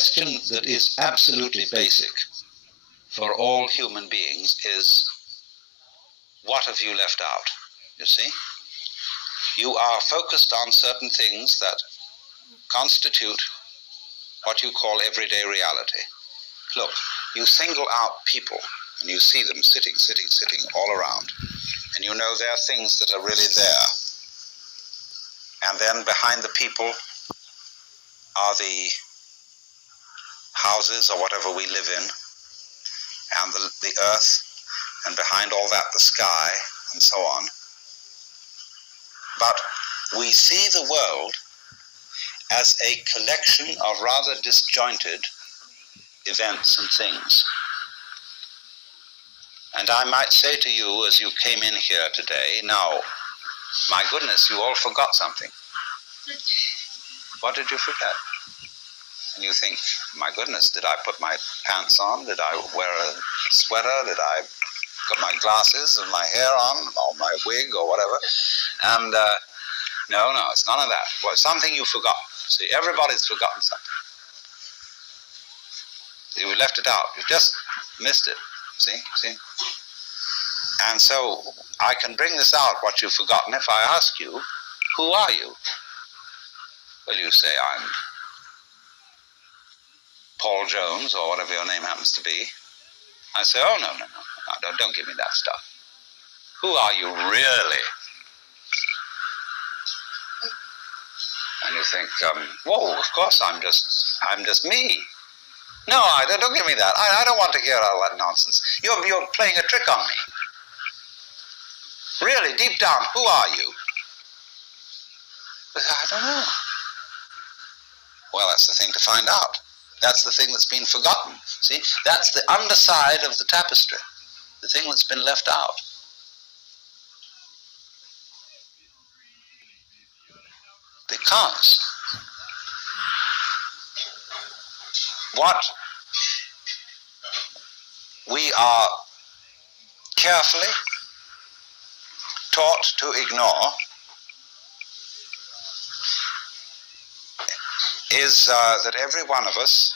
question that is absolutely basic for all human beings is, what have you left out? You see? You are focused on certain things that constitute what you call everyday reality. Look, you single out people, and you see them sitting all around, and you know there are things that are really there. And then behind the people are the houses or whatever we live in, and the earth, and behind all that the sky, and so on. But we see the world as a collection of rather disjointed events and things. And I might say to you as you came in here today, now, my goodness, you all forgot something. What did you forget? And you think, my goodness, did I put my pants on? Did I wear a sweater? Did I put my glasses and my hair on, or my wig or whatever? And no, it's none of that. Well, something you forgot. See, everybody's forgotten something. You left it out. You just missed it. See? And so I can bring this out, what you've forgotten, if I ask you, who are you? Well, you say, I'm Paul Jones, or whatever your name happens to be. I say, oh, no, don't give me that stuff. Who are you really? And you think, whoa, of course, I'm just me. No, don't give me that. I don't want to hear all that nonsense. You're playing a trick on me. Really, deep down, who are you? But I don't know. Well, that's the thing to find out. That's the thing that's been forgotten. See, that's the underside of the tapestry, the thing that's been left out. Because what we are carefully taught to ignore is that every one of us,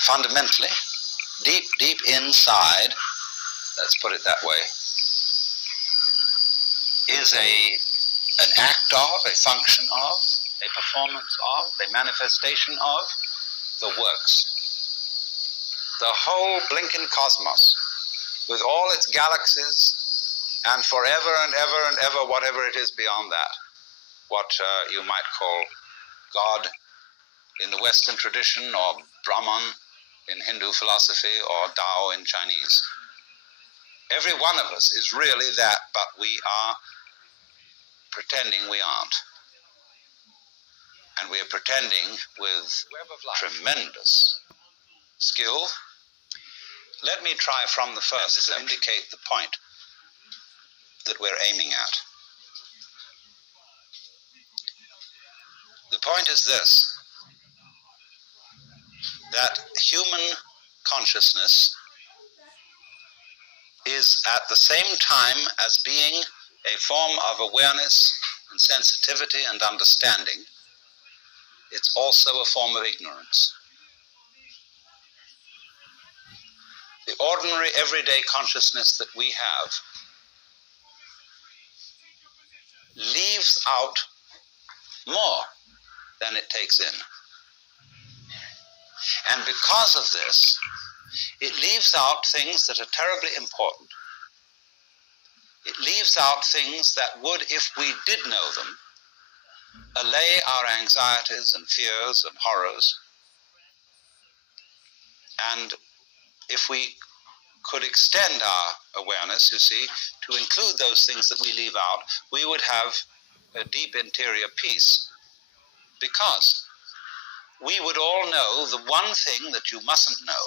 fundamentally, deep inside, let's put it that way, is an act of, a function of, a performance of, a manifestation of the works. The whole blinking cosmos, with all its galaxies, and forever and ever and ever, whatever it is beyond that, what you might call God in the Western tradition, or Brahman in Hindu philosophy, or Tao in Chinese. Every one of us is really that, but we are pretending we aren't. And we are pretending with tremendous skill. Let me try from the first to indicate the point that we're aiming at. The point is this, that human consciousness is at the same time as being a form of awareness and sensitivity and understanding, it's also a form of ignorance. The ordinary, everyday consciousness that we have leaves out more than it takes in. And because of this, it leaves out things that are terribly important. It leaves out things that would, if we did know them, allay our anxieties and fears and horrors. And if we could extend our awareness, you see, to include those things that we leave out, we would have a deep interior peace. Because we would all know the one thing that you mustn't know,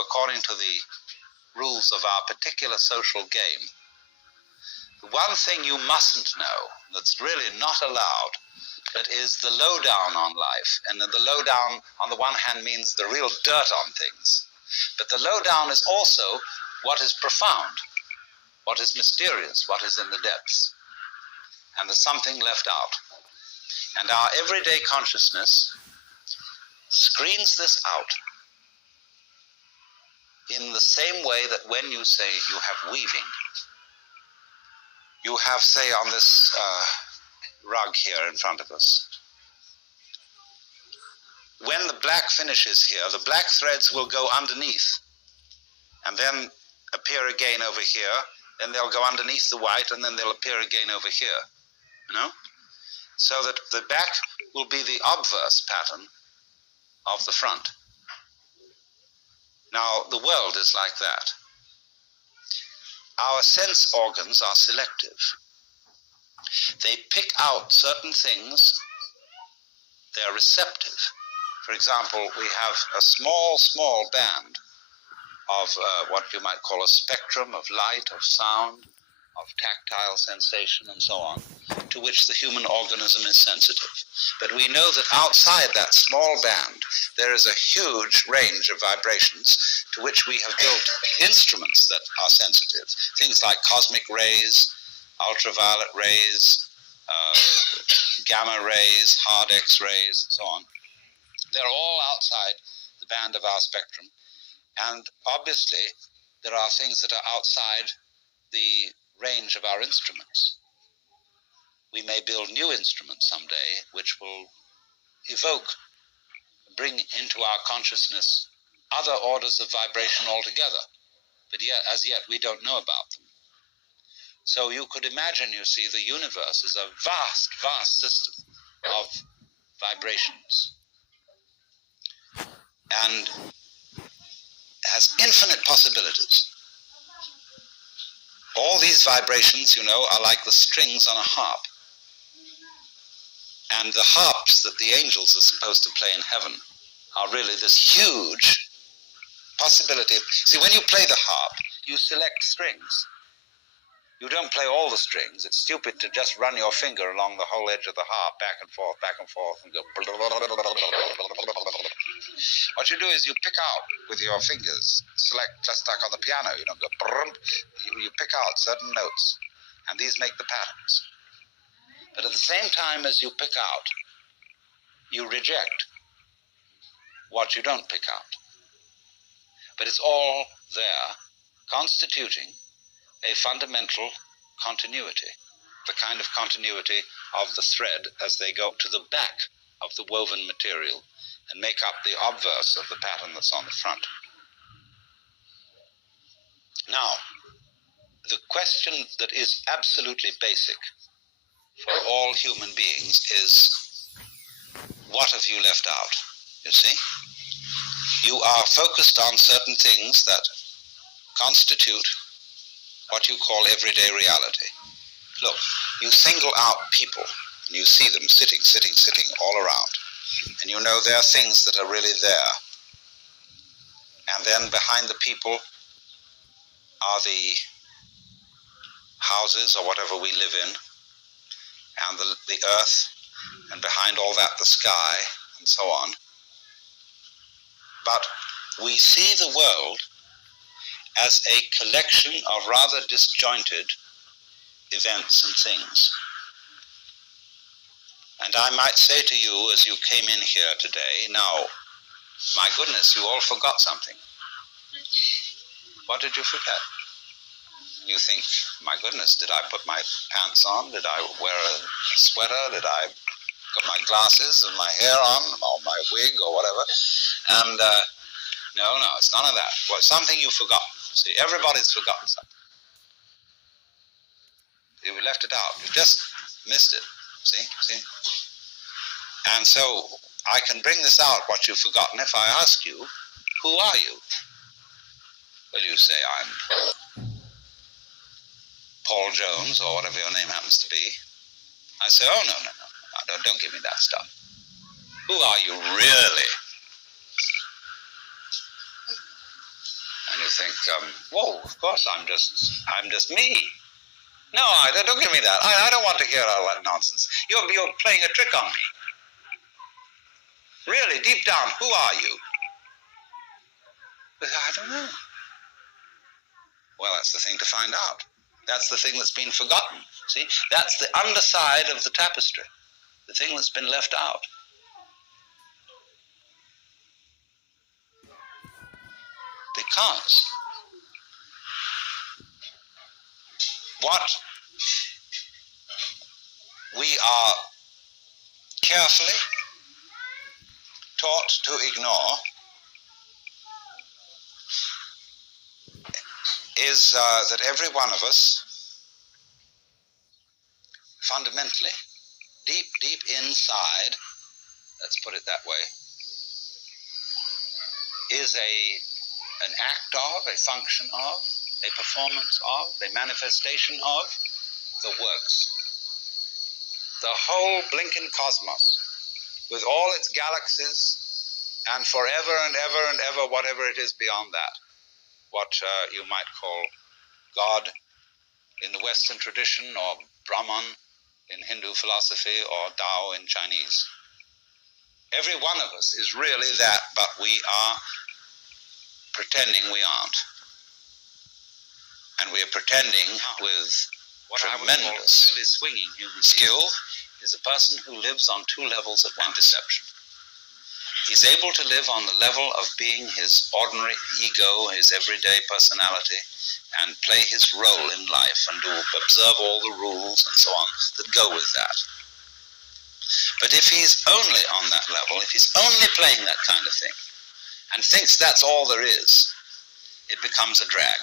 according to the rules of our particular social game. The one thing you mustn't know, that's really not allowed, that is the lowdown on life. And the lowdown, on the one hand, means the real dirt on things. But the lowdown is also what is profound, what is mysterious, what is in the depths. And there's something left out. And our everyday consciousness screens this out in the same way that when you say you have weaving, you have, say, on this rug here in front of us, when the black finishes here, the black threads will go underneath and then appear again over here, then they'll go underneath the white, and then they'll appear again over here, you know? So that the back will be the obverse pattern of the front. Now, the world is like that. Our sense organs are selective. They pick out certain things. They're receptive. For example, we have a small band of what you might call a spectrum of light, of sound, of tactile sensation, and so on, to which the human organism is sensitive. But we know that outside that small band, there is a huge range of vibrations to which we have built instruments that are sensitive. Things like cosmic rays, ultraviolet rays, gamma rays, hard X-rays, and so on. They're all outside the band of our spectrum. And obviously, there are things that are outside the range of our instruments. We may build new instruments someday which will bring into our consciousness other orders of vibration altogether. But yet, as yet, we don't know about them. So you could imagine, you see, the universe is a vast, vast system of vibrations. And has infinite possibilities. All these vibrations, you know, are like the strings on a harp. And the harps that the angels are supposed to play in heaven are really this huge possibility. See, when you play the harp, you select strings. You don't play all the strings. It's stupid to just run your finger along the whole edge of the harp, back and forth, and go. What you do is you pick out with your fingers, select just like on the piano. You don't go. You pick out certain notes, and these make the patterns. But at the same time as you pick out, you reject what you don't pick out. But it's all there, constituting a fundamental continuity, the kind of continuity of the thread as they go to the back of the woven material and make up the obverse of the pattern that's on the front. Now, the question that is absolutely basic for all human beings is, what have you left out? You see? You are focused on certain things that constitute what you call everyday reality. Look, you single out people, and you see them sitting all around. And you know there are things that are really there. And then behind the people are the houses or whatever we live in, and the earth, and behind all that the sky, and so on. But we see the world as a collection of rather disjointed events and things. And I might say to you as you came in here today, now, my goodness, you all forgot something. What did you forget? And you think, my goodness, did I put my pants on? Did I wear a sweater? Did I got my glasses and my hair on, or my wig or whatever? And no, it's none of that. Well, something you forgot. See, everybody's forgotten something. You left it out. You just missed it. See? And so I can bring this out, what you've forgotten, if I ask you, who are you? Well, you say, I'm Paul Jones, or whatever your name happens to be. I say, oh, no, don't give me that stuff. Who are you really? And you think, whoa, of course I'm just me. No, don't give me that. I don't want to hear all that nonsense. You're playing a trick on me. Really, deep down, who are you? I don't know. Well, that's the thing to find out. That's the thing that's been forgotten. See, that's the underside of the tapestry. the thing that's been left out. Because what we are carefully taught to ignore is that every one of us, fundamentally, deep inside, let's put it that way, is an act of, a function of, a performance of, a manifestation of the works. The whole blinking cosmos, with all its galaxies, and forever and ever and ever, whatever it is beyond that, what you might call God in the Western tradition, or Brahman in Hindu philosophy, or Tao in Chinese. Every one of us is really that, but we are pretending we aren't. And we are pretending with tremendous skill is a person who lives on two levels at one deception. He's able to live on the level of being his ordinary ego, his everyday personality, and play his role in life and observe all the rules and so on that go with that. But if he's only on that level, if he's only playing that kind of thing, and thinks that's all there is, it becomes a drag.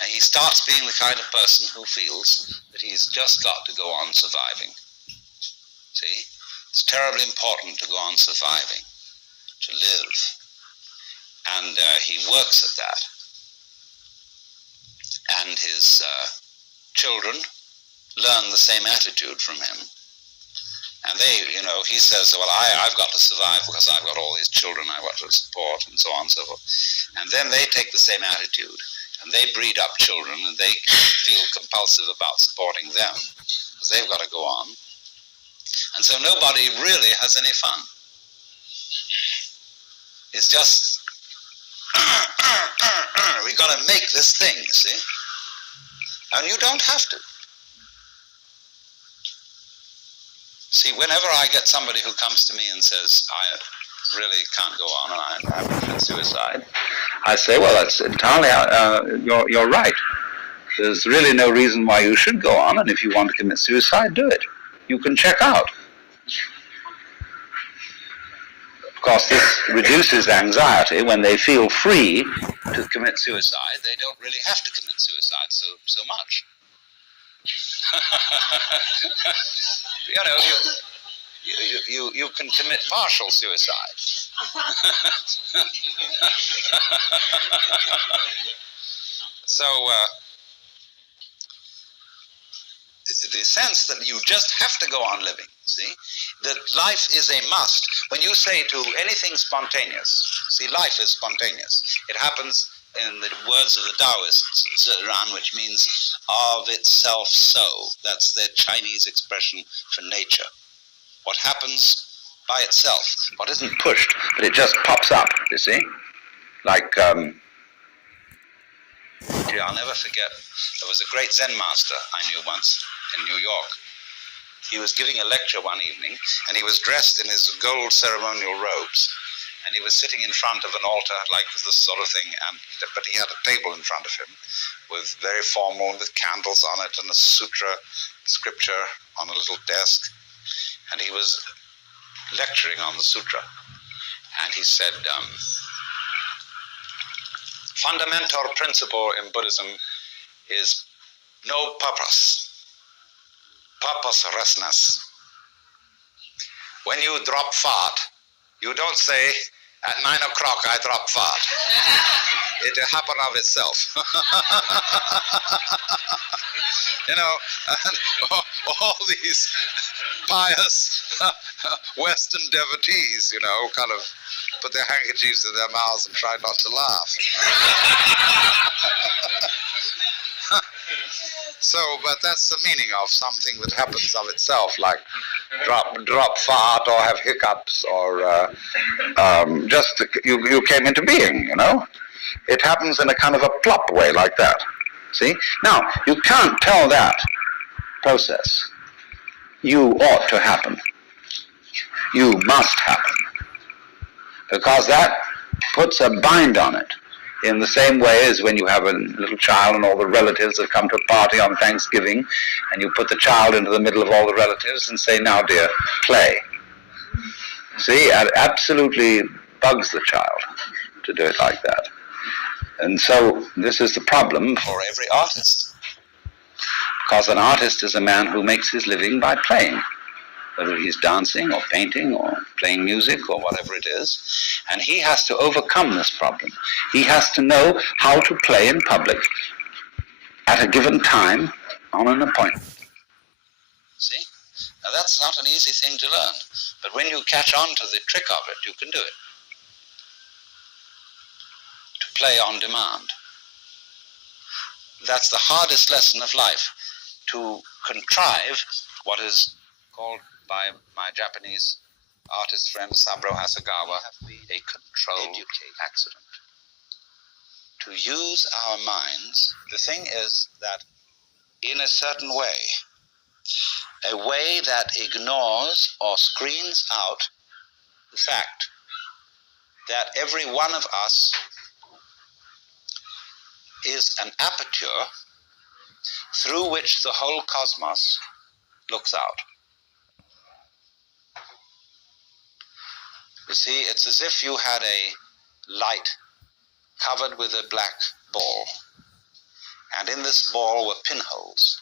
And he starts being the kind of person who feels that he's just got to go on surviving. See? It's terribly important to go on surviving, to live. And he works at that. And his children learn the same attitude from him. And they, he says, well, I've got to survive because I've got all these children I've got to support, and so on and so forth. And then they take the same attitude, and they breed up children, and they feel compulsive about supporting them, because they've got to go on. And so nobody really has any fun. It's just, we've got to make this thing, you see? And you don't have to. See, whenever I get somebody who comes to me and says, I really can't go on and I commit suicide, I say, well, that's entirely, you're right. There's really no reason why you should go on, and if you want to commit suicide, do it. You can check out. Of course, this reduces anxiety. When they feel free to commit suicide, they don't really have to commit suicide so much. You can commit partial suicide. So the sense that you just have to go on living, see, that life is a must. When you say to anything spontaneous, see, life is spontaneous. It happens, in the words of the Taoists, Ziran, which means of itself so. That's their Chinese expression for nature. What happens by itself, what isn't pushed, but it just pops up, you see? Like, I'll never forget, there was a great Zen master I knew once in New York. He was giving a lecture one evening, and he was dressed in his gold ceremonial robes, and he was sitting in front of an altar like this sort of thing, but he had a table in front of him with very formal, with candles on it, and a sutra scripture on a little desk, and he was lecturing on the sutra, and he said, fundamental principle in Buddhism is no purpose, purposelessness. When you drop fart, you don't say, at 9 o'clock I drop fart. It happen of itself. And all these pious Western devotees, kind of put their handkerchiefs in their mouths and try not to laugh. So, but that's the meaning of something that happens of itself, like drop fart or have hiccups or just you came into being, It happens in a kind of a plop way like that. See? Now, you can't tell that process you ought to happen. You must happen. Because that puts a bind on it, in the same way as when you have a little child and all the relatives have come to a party on Thanksgiving, and you put the child into the middle of all the relatives and say, now dear, play. See, it absolutely bugs the child to do it like that. And so this is the problem for every artist. Because an artist is a man who makes his living by playing, whether he's dancing or painting or playing music or whatever it is. And he has to overcome this problem. He has to know how to play in public at a given time on an appointment. See? Now that's not an easy thing to learn, but when you catch on to the trick of it, you can do it. To play on demand. That's the hardest lesson of life, to contrive what is called by my Japanese artist friend Saburo Hasegawa a controlled accident. To use our minds, the thing is that in a certain way, a way that ignores or screens out the fact that every one of us is an aperture through which the whole cosmos looks out. You see, it's as if you had a light covered with a black ball, and in this ball were pinholes,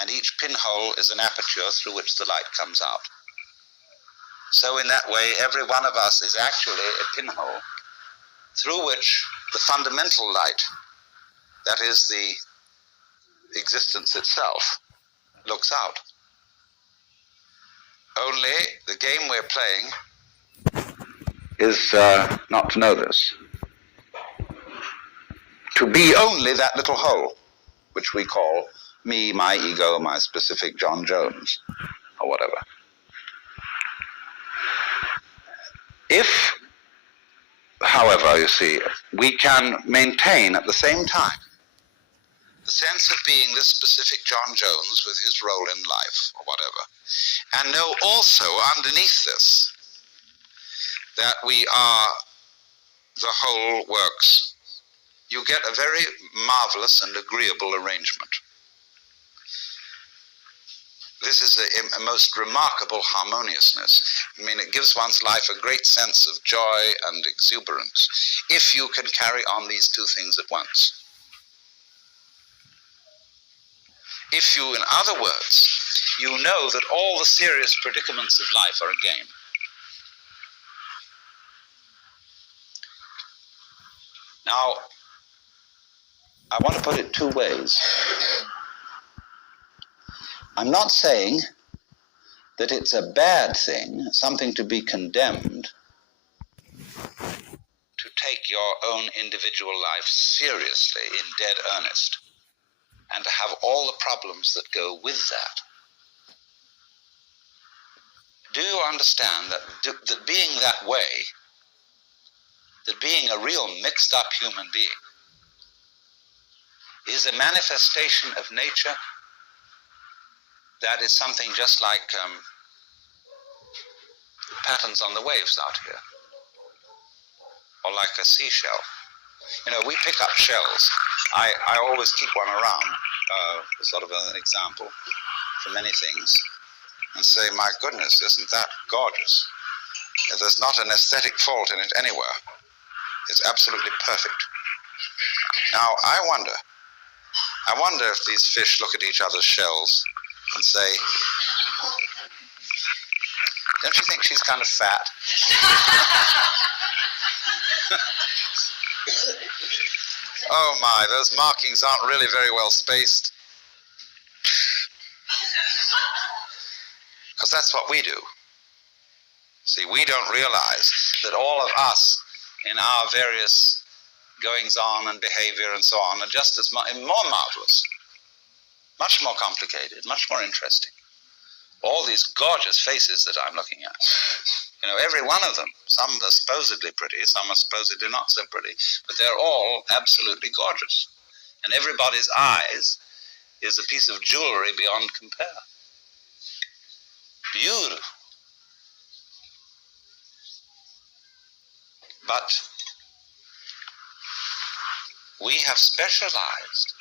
and each pinhole is an aperture through which the light comes out. So in that way, every one of us is actually a pinhole through which the fundamental light, that is the existence itself, looks out. Only the game we're playing is not to know this. To be only that little hole, which we call me, my ego, my specific John Jones, or whatever. If, however, you see, we can maintain at the same time the sense of being this specific John Jones with his role in life, or whatever, and know also underneath this that we are the whole works, you get a very marvelous and agreeable arrangement. This is a most remarkable harmoniousness. I mean, it gives one's life a great sense of joy and exuberance if you can carry on these two things at once. If you, in other words, you know that all the serious predicaments of life are a game. Now, I want to put it two ways. I'm not saying that it's a bad thing, something to be condemned, to take your own individual life seriously, in dead earnest, and to have all the problems that go with that. Do you understand that being that way, that being a real mixed up human being, is a manifestation of nature that is something just like patterns on the waves out here, or like a seashell. You know, we pick up shells. I always keep one around, sort of an example for many things, and say, my goodness, isn't that gorgeous? There's not an aesthetic fault in it anywhere. It's absolutely perfect. Now, I wonder if these fish look at each other's shells and say, don't you think she's kind of fat? Oh my, those markings aren't really very well spaced. Because that's what we do. See, we don't realize that all of us in our various goings on and behavior and so on are just as more marvelous, much more complicated, much more interesting. All these gorgeous faces that I'm looking at, you know, every one of them, some are supposedly pretty, some are supposedly not so pretty, but they're all absolutely gorgeous. And everybody's eyes is a piece of jewelry beyond compare. Beautiful. But we have specialized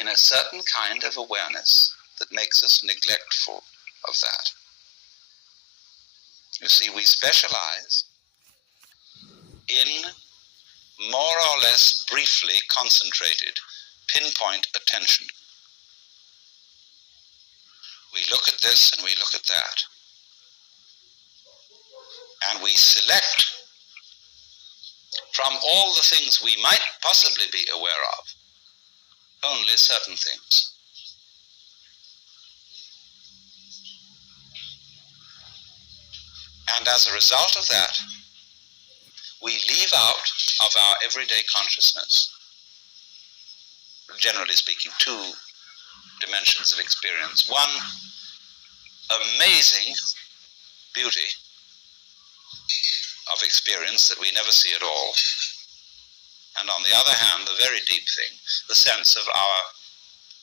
in a certain kind of awareness that makes us neglectful of that. You see, we specialize in more or less briefly concentrated, pinpoint attention. We look at this and we look at that. And we select from all the things we might possibly be aware of, only certain things. And as a result of that, we leave out of our everyday consciousness, generally speaking, two dimensions of experience. One, amazing beauty of experience that we never see at all. And on the other hand, the very deep thing, the sense of our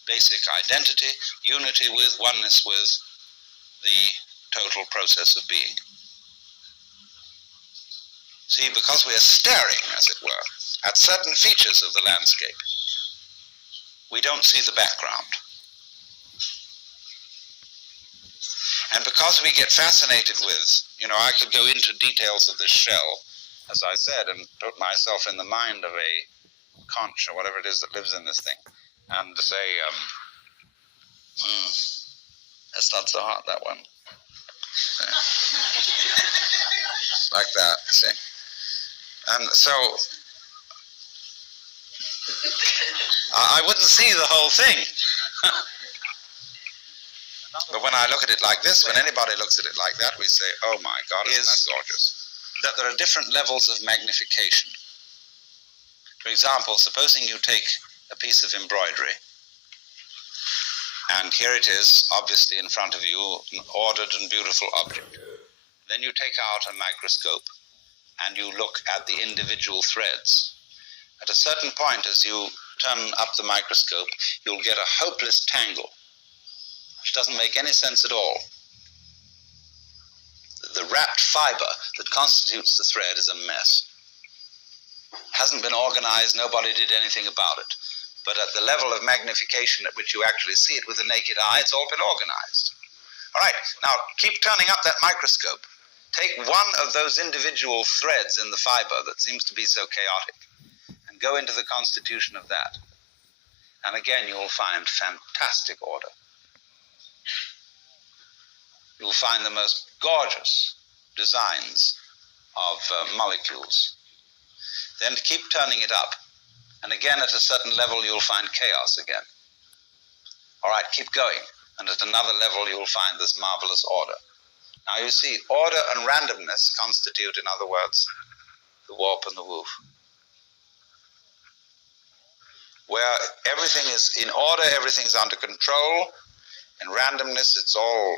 basic identity, unity with, oneness with the total process of being. See, because we are staring, as it were, at certain features of the landscape, we don't see the background. And because we get fascinated with, I could go into details of this shell, as I said, and put myself in the mind of a conch or whatever it is that lives in this thing, and say, that's not so hot, that one. Like that, see. And so, I wouldn't see the whole thing. But when I look at it like this, when anybody looks at it like that, we say, oh my God, isn't that gorgeous? That there are different levels of magnification. For example, supposing you take a piece of embroidery, and here it is, obviously in front of you, an ordered and beautiful object. Then you take out a microscope, and you look at the individual threads. At a certain point, as you turn up the microscope, you'll get a hopeless tangle, which doesn't make any sense at all. The wrapped fiber that constitutes the thread is a mess. Hasn't been organized, nobody did anything about it. But at the level of magnification at which you actually see it with the naked eye, it's all been organized. All right, now keep turning up that microscope. Take one of those individual threads in the fiber that seems to be so chaotic and go into the constitution of that. And again, you'll find fantastic order. You'll find the most gorgeous designs of molecules. Then keep turning it up. And again, at a certain level, you'll find chaos again. All right, keep going. And at another level, you'll find this marvelous order. Now you see, order and randomness constitute, in other words, the warp and the woof. Where everything is in order, everything's under control. In randomness, it's all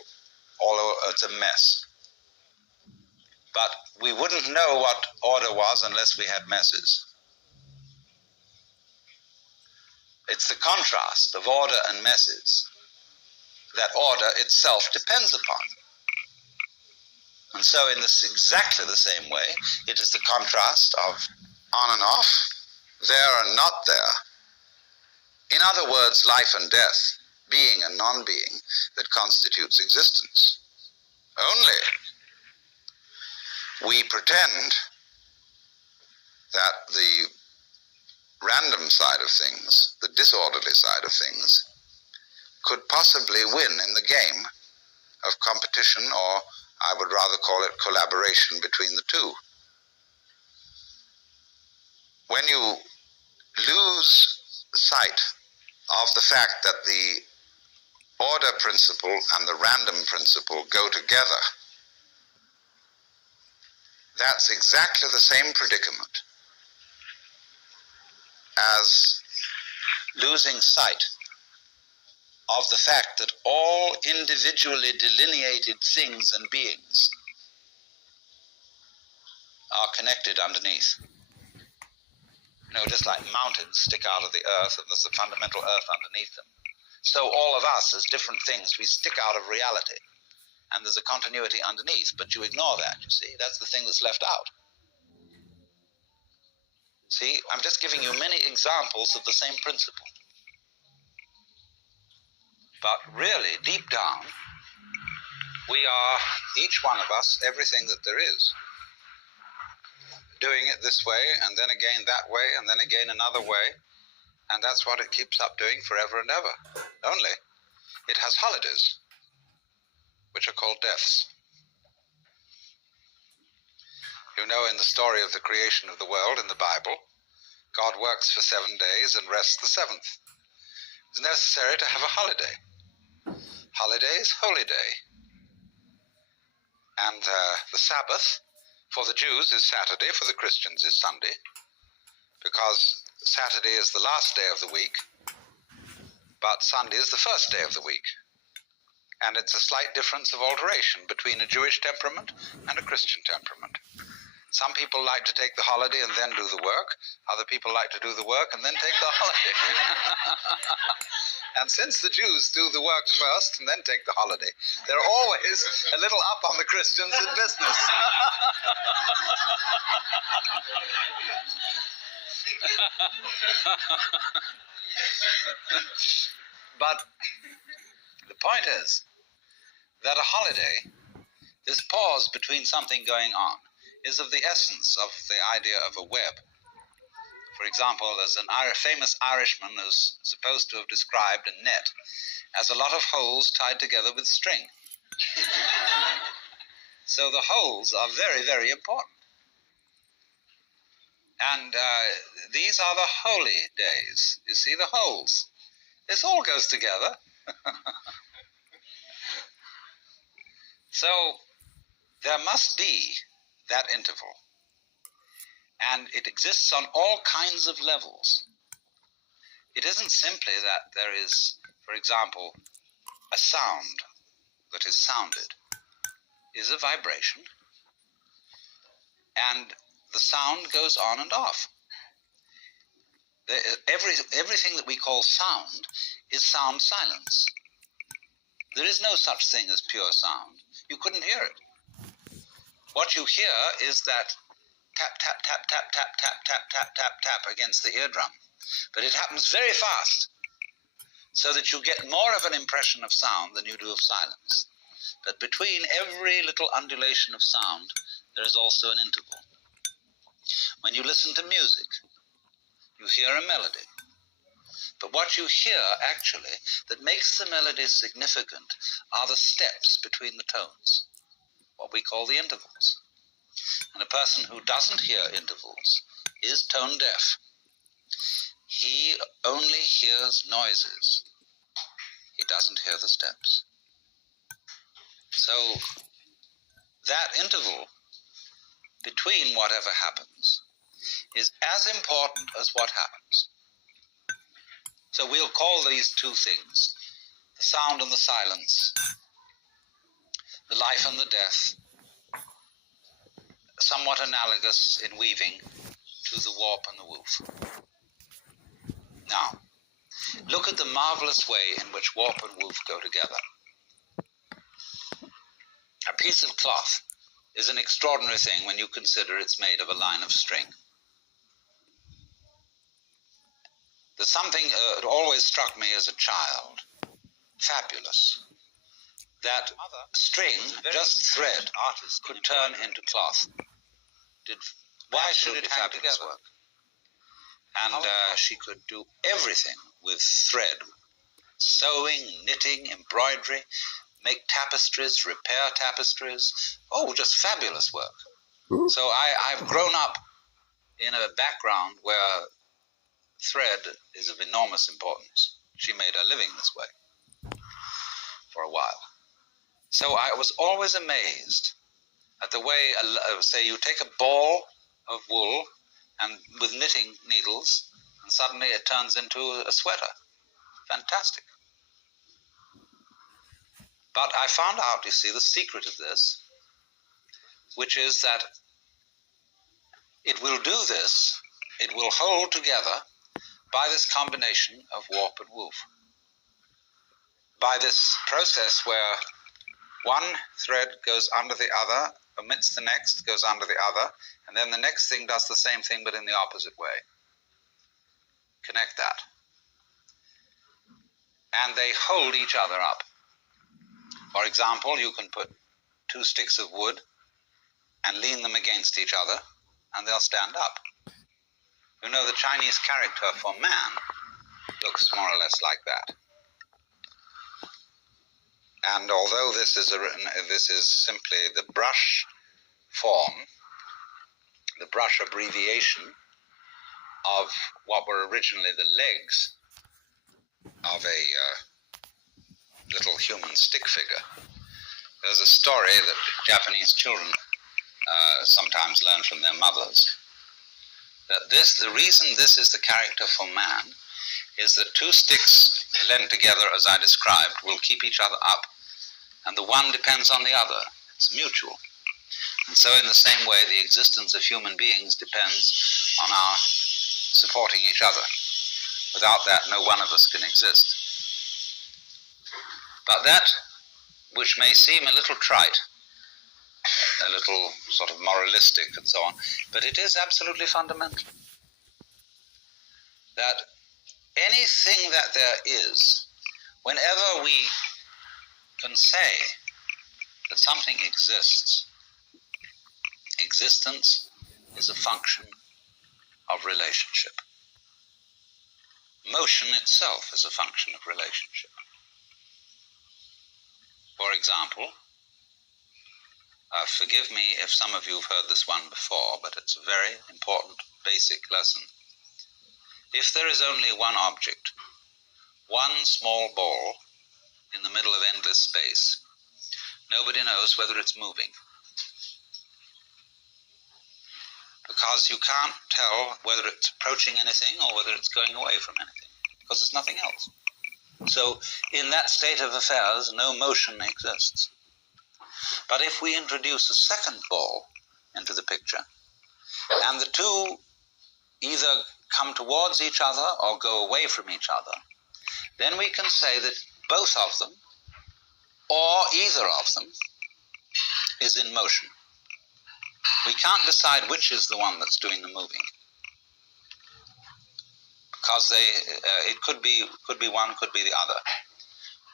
it's a mess. But we wouldn't know what order was unless we had messes. It's the contrast of order and messes that order itself depends upon. And so in this exactly the same way, it is the contrast of on and off, there and not there. In other words, life and death, being and non-being, that constitutes existence. Only we pretend that the random side of things, the disorderly side of things, could possibly win in the game of competition, or I would rather call it collaboration between the two. When you lose sight of the fact that the order principle and the random principle go together, that's exactly the same predicament as losing sight of the fact that all individually delineated things and beings are connected underneath. Just like mountains stick out of the earth and there's a fundamental earth underneath them. So all of us, as different things, we stick out of reality. and there's a continuity underneath, but you ignore that, you see. That's the thing that's left out. See, I'm just giving you many examples of the same principle. But really, deep down, we are, each one of us, everything that there is. Doing it this way, and then again that way, and then again another way, and that's what it keeps up doing forever and ever. Only, it has holidays, which are called deaths. You know, in the story of the creation of the world in the Bible, God works for 7 days and rests the seventh. It's necessary to have a holiday. Holiday is holy day. And the Sabbath for the Jews is Saturday, for the Christians is Sunday, because Saturday is the last day of the week, but Sunday is the first day of the week. And it's a slight difference of alteration between a Jewish temperament and a Christian temperament. Some people like to take the holiday and then do the work. Other people like to do the work and then take the holiday. And since the Jews do the work first and then take the holiday, they're always a little up on the Christians in business. But the point is that a holiday, this pause between something going on, is of the essence of the idea of a web. For example, there's a famous Irishman who's supposed to have described a net as a lot of holes tied together with string. So the holes are very, very important. And these are the holy days. You see, the holes. This all goes together. So there must be that interval. And it exists on all kinds of levels. It isn't simply that there is, for example, a sound that is sounded is a vibration, and the sound goes on and off. Everything that we call sound is sound silence. There is no such thing as pure sound. You couldn't hear it. What you hear is that tap, tap, tap, tap, tap, tap, tap, tap, tap, tap against the eardrum. But it happens very fast, so that you get more of an impression of sound than you do of silence. But between every little undulation of sound, there is also an interval. When you listen to music, you hear a melody. But what you hear, actually, that makes the melody significant are the steps between the tones, what we call the intervals. And a person who doesn't hear intervals is tone deaf. He only hears noises. He doesn't hear the steps. So that interval between whatever happens is as important as what happens. So we'll call these two things, the sound and the silence, the life and the death, somewhat analogous in weaving to the warp and the woof. Now, look at the marvelous way in which warp and woof go together. A piece of cloth is an extraordinary thing when you consider it's made of a line of string. There's something that always struck me as a child, fabulous, that string, just thread, could turn into cloth. Why should it hang together? And she could do everything with thread, sewing, knitting, embroidery, make tapestries, repair tapestries. Oh, just fabulous work. Ooh. So I've grown up in a background where thread is of enormous importance. She made her living this way for a while. So I was always amazed at the way, say, you take a ball of wool and with knitting needles, and suddenly it turns into a sweater. Fantastic. But I found out, you see, the secret of this, which is that it will do this, it will hold together by this combination of warp and woof. By this process where one thread goes under the other, omits the next, goes under the other, and then the next thing does the same thing but in the opposite way. Connect that. And they hold each other up. For example, you can put two sticks of wood and lean them against each other, and they'll stand up. You know, the Chinese character for man looks more or less like that. And although this is simply the brush form, the brush abbreviation of what were originally the legs of a little human stick figure. There's a story that Japanese children sometimes learn from their mothers, that the reason this is the character for man is that two sticks lent together, as I described, will keep each other up, and the one depends on the other. It's mutual. And so in the same way, the existence of human beings depends on our supporting each other. Without that, no one of us can exist. But that, which may seem a little trite, a little sort of moralistic and so on, but it is absolutely fundamental. That anything that there is, whenever we can say that something exists, existence is a function of relationship. Motion itself is a function of relationship. For example, forgive me if some of you have heard this one before, but it's a very important basic lesson. If there is only one object, one small ball in the middle of endless space, nobody knows whether it's moving. Because you can't tell whether it's approaching anything or whether it's going away from anything, because there's nothing else. So in that state of affairs, no motion exists. But if we introduce a second ball into the picture, and the two either come towards each other or go away from each other, then we can say that both of them, or either of them, is in motion. We can't decide which is the one that's doing the moving, because it could be one, could be the other.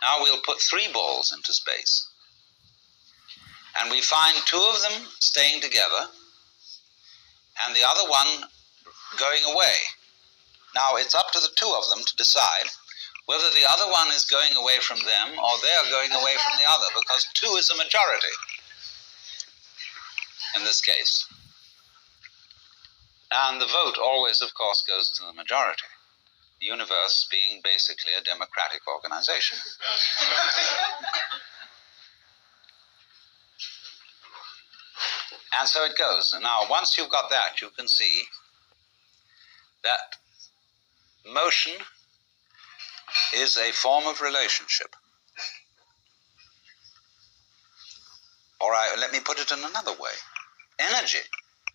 Now we'll put three balls into space, and we find two of them staying together and the other one going away. Now it's up to the two of them to decide whether the other one is going away from them or they're going away from the other, because two is a majority in this case. And the vote always, of course, goes to the majority, the universe being basically a democratic organization. And so it goes. Now, once you've got that, you can see that motion is a form of relationship. All right, let me put it in another way. Energy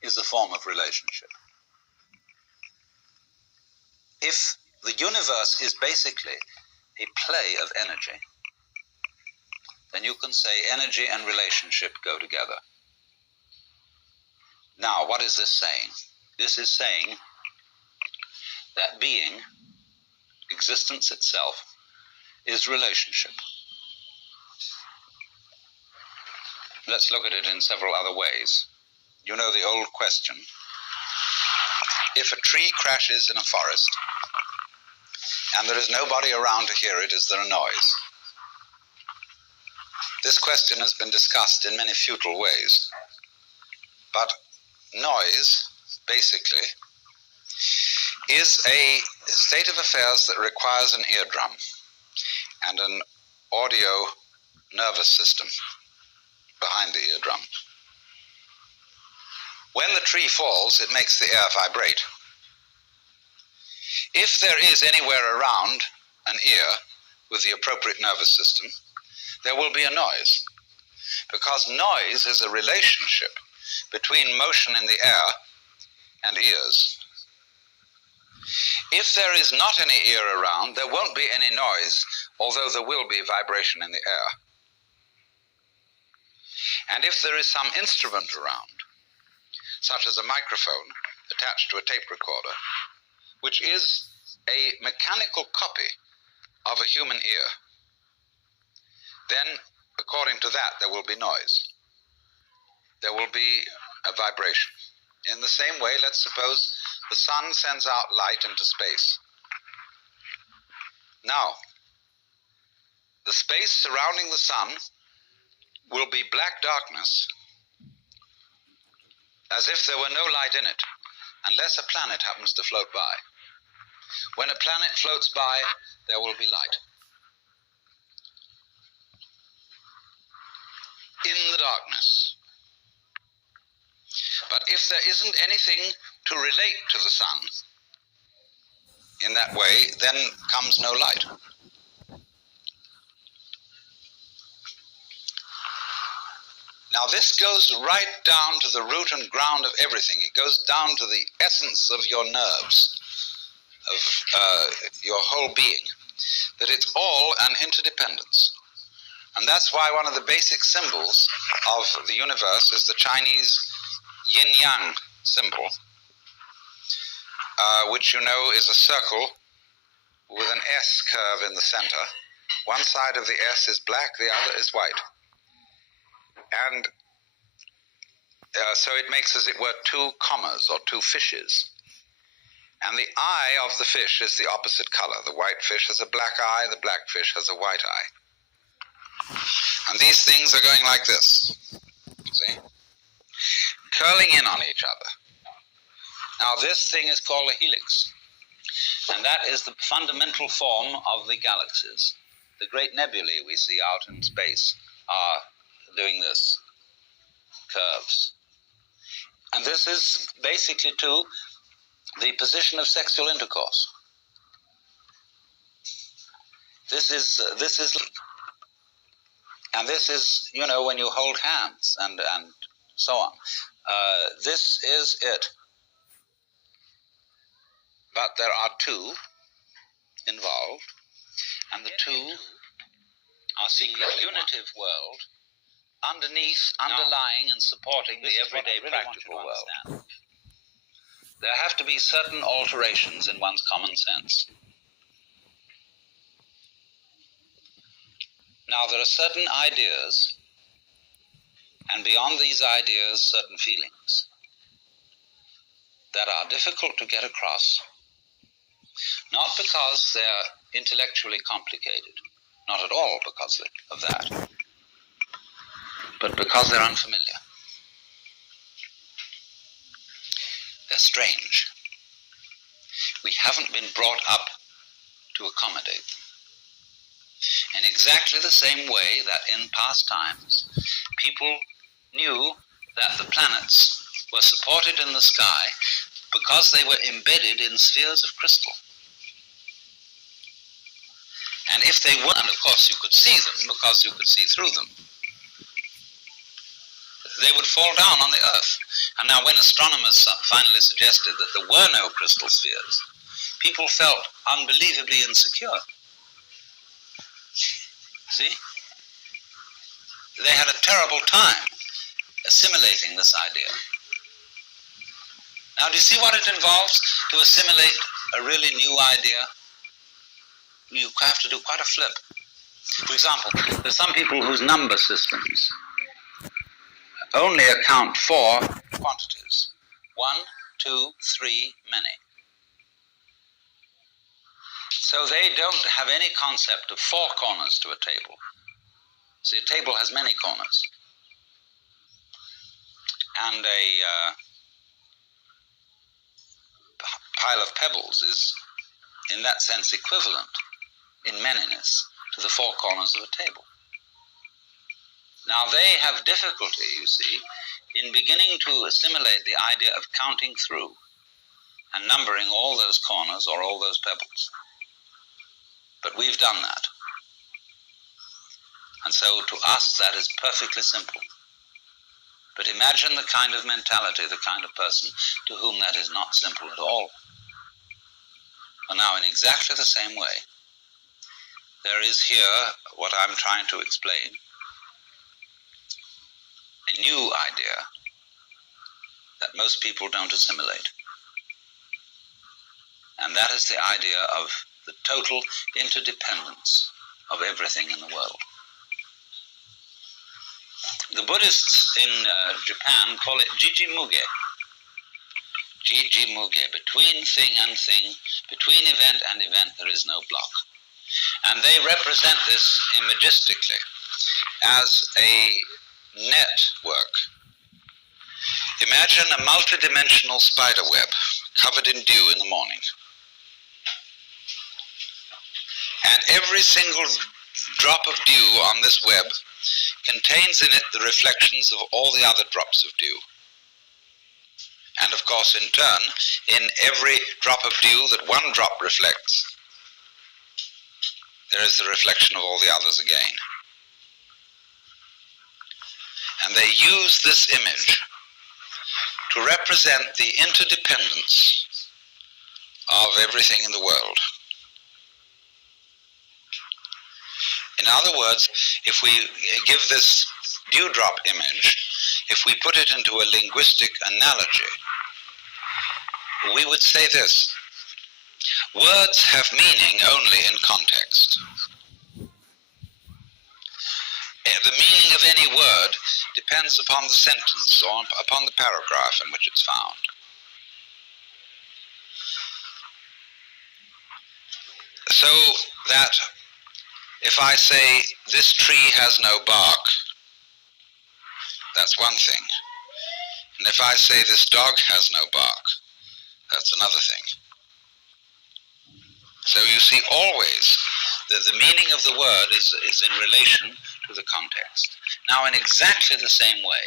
is a form of relationship. If the universe is basically a play of energy, then you can say energy and relationship go together. Now, what is this saying? This is saying that being, existence itself, is relationship. Let's look at it in several other ways. You know the old question, if a tree crashes in a forest and there is nobody around to hear it, is there a noise? This question has been discussed in many futile ways, but noise, basically, is a state of affairs that requires an eardrum and an audio nervous system behind the eardrum. When the tree falls, it makes the air vibrate. If there is anywhere around an ear with the appropriate nervous system, there will be a noise, because noise is a relationship between motion in the air and ears. If there is not any ear around, there won't be any noise, although there will be vibration in the air. And if there is some instrument around, such as a microphone attached to a tape recorder, which is a mechanical copy of a human ear, then according to that there will be noise. There will be a vibration. In the same way, let's suppose the sun sends out light into space. Now, the space surrounding the sun will be black darkness, as if there were no light in it, unless a planet happens to float by. When a planet floats by, there will be light. In the darkness. But if there isn't anything to relate to the sun in that way, then comes no light. Now this goes right down to the root and ground of everything. It goes down to the essence of your nerves, of your whole being, that it's all an interdependence. And that's why one of the basic symbols of the universe is the Chinese yin-yang symbol, which you know is a circle with an S curve in the center. One side of the S is black, the other is white. And so it makes, as it were, two commas or two fishes. And the eye of the fish is the opposite color. The white fish has a black eye, the black fish has a white eye. And these things are going like this, see? Curling in on each other. Now this thing is called a helix. And that is the fundamental form of the galaxies. The great nebulae we see out in space are doing this, curves. And this is basically to the position of sexual intercourse. This is and this is, you know, when you hold hands and so on. This is it. But there are two involved, and the two are secret. The unitive world, underneath, underlying and supporting the everyday practical world. There have to be certain alterations in one's common sense. Now there are certain ideas, and beyond these ideas certain feelings that are difficult to get across, not because they're intellectually complicated, not at all because of that, but because they're unfamiliar. They're strange. We haven't been brought up to accommodate them. In exactly the same way that in past times, people knew that the planets were supported in the sky because they were embedded in spheres of crystal. And if they weren't, and of course you could see them because you could see through them, they would fall down on the Earth. And now when astronomers finally suggested that there were no crystal spheres, people felt unbelievably insecure. See? They had a terrible time assimilating this idea. Now, do you see what it involves to assimilate a really new idea? You have to do quite a flip. For example, there's some people whose number systems only account for quantities. 1, 2, 3, many. So they don't have any concept of four corners to a table. See, a table has many corners. And a pile of pebbles is, in that sense, equivalent in manyness to the four corners of a table. Now they have difficulty, you see, in beginning to assimilate the idea of counting through and numbering all those corners or all those pebbles. But we've done that. And so to us that is perfectly simple. But imagine the kind of mentality, the kind of person to whom that is not simple at all. Well, now in exactly the same way, there is here what I'm trying to explain, a new idea that most people don't assimilate. And that is the idea of the total interdependence of everything in the world. The Buddhists in Japan call it Jiji-muge. Jiji-muge, between thing and thing, between event and event, there is no block. And they represent this imagistically as a network. Imagine a multidimensional spider web covered in dew in the morning. And every single drop of dew on this web contains in it the reflections of all the other drops of dew. And of course, in turn, in every drop of dew that one drop reflects, there is the reflection of all the others again. And they use this image to represent the interdependence of everything in the world. In other words, if we give this dewdrop image, if we put it into a linguistic analogy, we would say this: words have meaning only in context. The meaning of any word depends upon the sentence or upon the paragraph in which it's found. So that if I say, this tree has no bark, that's one thing. And if I say, this dog has no bark, that's another thing. So you see always that the meaning of the word is in relation to the context. Now, in exactly the same way,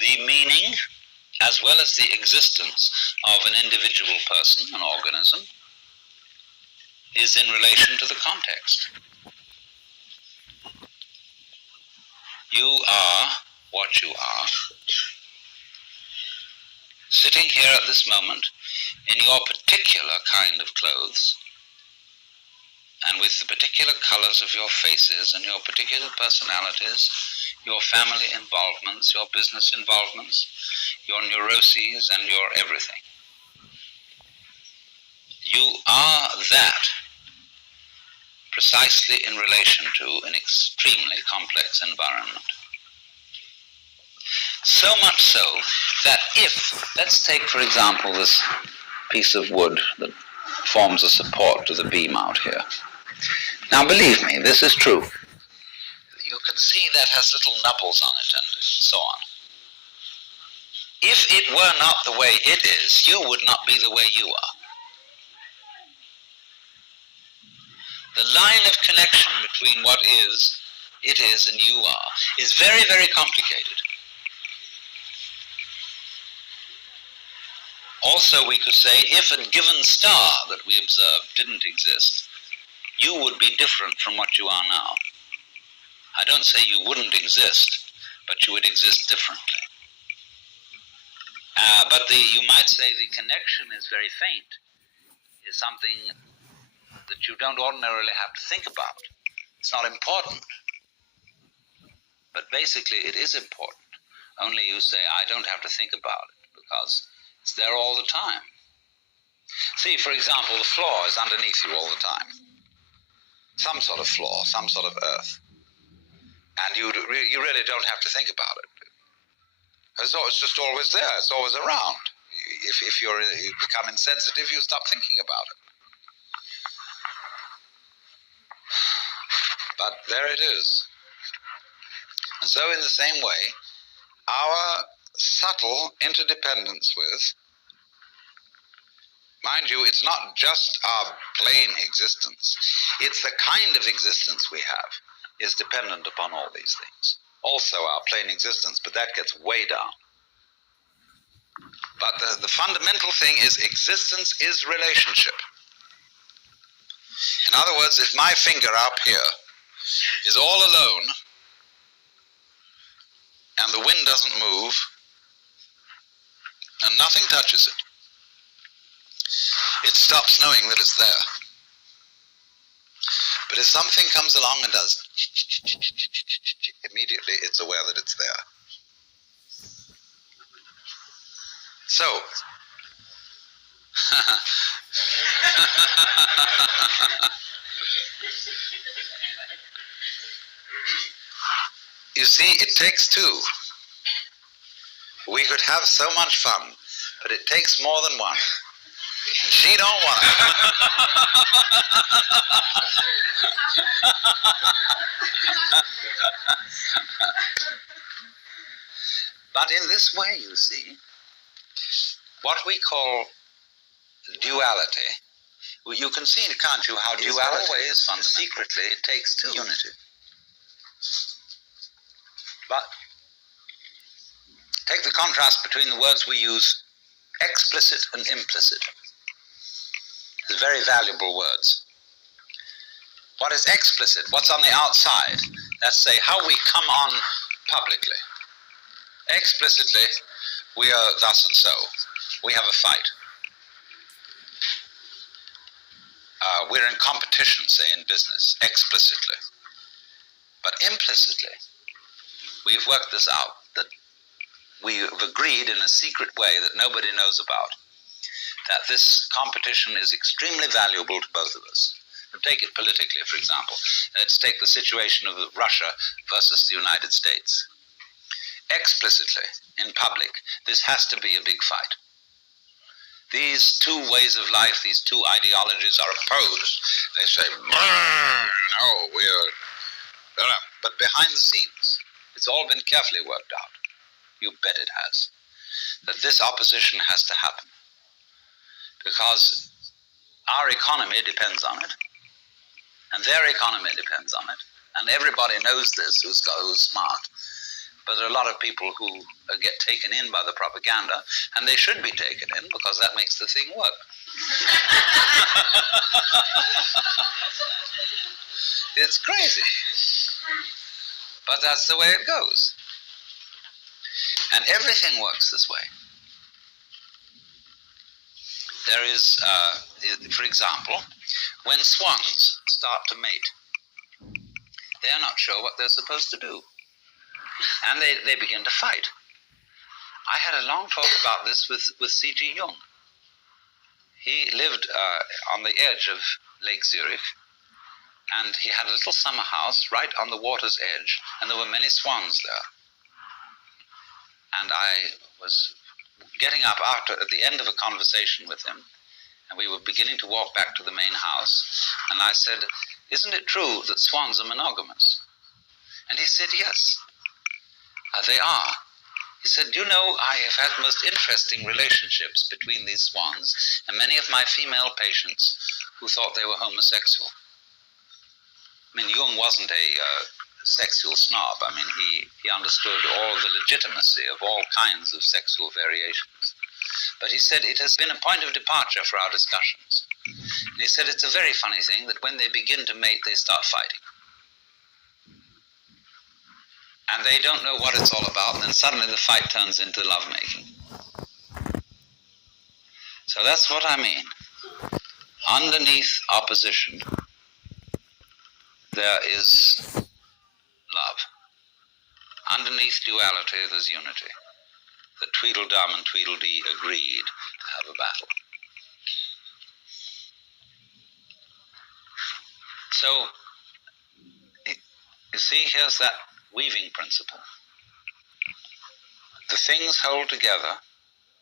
the meaning as well as the existence of an individual person, an organism, is in relation to the context. You are what you are, sitting here at this moment in your particular kind of clothes, and with the particular colors of your faces and your particular personalities, your family involvements, your business involvements, your neuroses, and your everything. You are that precisely in relation to an extremely complex environment. So much so that if, let's take for example this piece of wood that forms a support to the beam out here. Now believe me, this is true. You can see that has little nubbles on it and so on. If it were not the way it is, you would not be the way you are. The line of connection between what is, it is, and you are is very, very complicated. Also, we could say, if a given star that we observed didn't exist, you would be different from what you are now. I don't say you wouldn't exist, but you would exist differently. You might say the connection is very faint, is something that you don't ordinarily have to think about. It's not important. But basically it is important. Only you say, I don't have to think about it, because it's there all the time. See, for example, the floor is underneath you all the time. Some sort of floor, some sort of earth. And you really don't have to think about it. It's just always there, it's always around. If you become insensitive, you stop thinking about it. But there it is. And so in the same way, our subtle interdependence with, mind you, it's not just our plain existence. It's the kind of existence we have is dependent upon all these things. Also our plain existence, but that gets way down. But the fundamental thing is existence is relationship. In other words, if my finger up here is all alone and the wind doesn't move and nothing touches it, it stops knowing that it's there. But if something comes along and does, immediately it's aware that it's there. So, you see, it takes two. We could have so much fun, but it takes more than one. She don't want it. But in this way, you see, what we call duality, you can see, can't you, how duality always secretly it takes two. Unity. But take the contrast between the words we use, explicit and implicit. They're very valuable words. What is explicit? What's on the outside? That's say how we come on publicly. Explicitly, we are thus and so. We have a fight. We're in competition, say, in business, explicitly. But implicitly, we've worked this out, that we have agreed in a secret way that nobody knows about, that this competition is extremely valuable to both of us. Take it politically, for example. Let's take the situation of Russia versus the United States. Explicitly, in public, this has to be a big fight. These two ways of life, these two ideologies are opposed. They say, no, we're... But behind the scenes, it's all been carefully worked out. You bet it has. That this opposition has to happen. Because our economy depends on it. And their economy depends on it. And everybody knows this who's smart. But there are a lot of people who get taken in by the propaganda, and they should be taken in because that makes the thing work. It's crazy. But that's the way it goes. And everything works this way. There is, for example, when swans start to mate, they're not sure what they're supposed to do. And they begin to fight. I had a long talk about this with C.G. Jung. He lived on the edge of Lake Zurich, and he had a little summer house right on the water's edge, and there were many swans there. And I was getting up at the end of a conversation with him, and we were beginning to walk back to the main house, and I said, "Isn't it true that swans are monogamous?" And he said, "Yes. They are." He said, "Do you know, I have had most interesting relationships between these swans and many of my female patients who thought they were homosexual." I mean, Jung wasn't a sexual snob. I mean, he understood all the legitimacy of all kinds of sexual variations. But he said it has been a point of departure for our discussions. And he said it's a very funny thing that when they begin to mate, they start fighting. And they don't know what it's all about, and then suddenly the fight turns into lovemaking. So that's what I mean. Underneath opposition, there is love. Underneath duality, there's unity. The Tweedledum and Tweedledee agreed to have a battle. So, you see, here's that weaving principle. The things hold together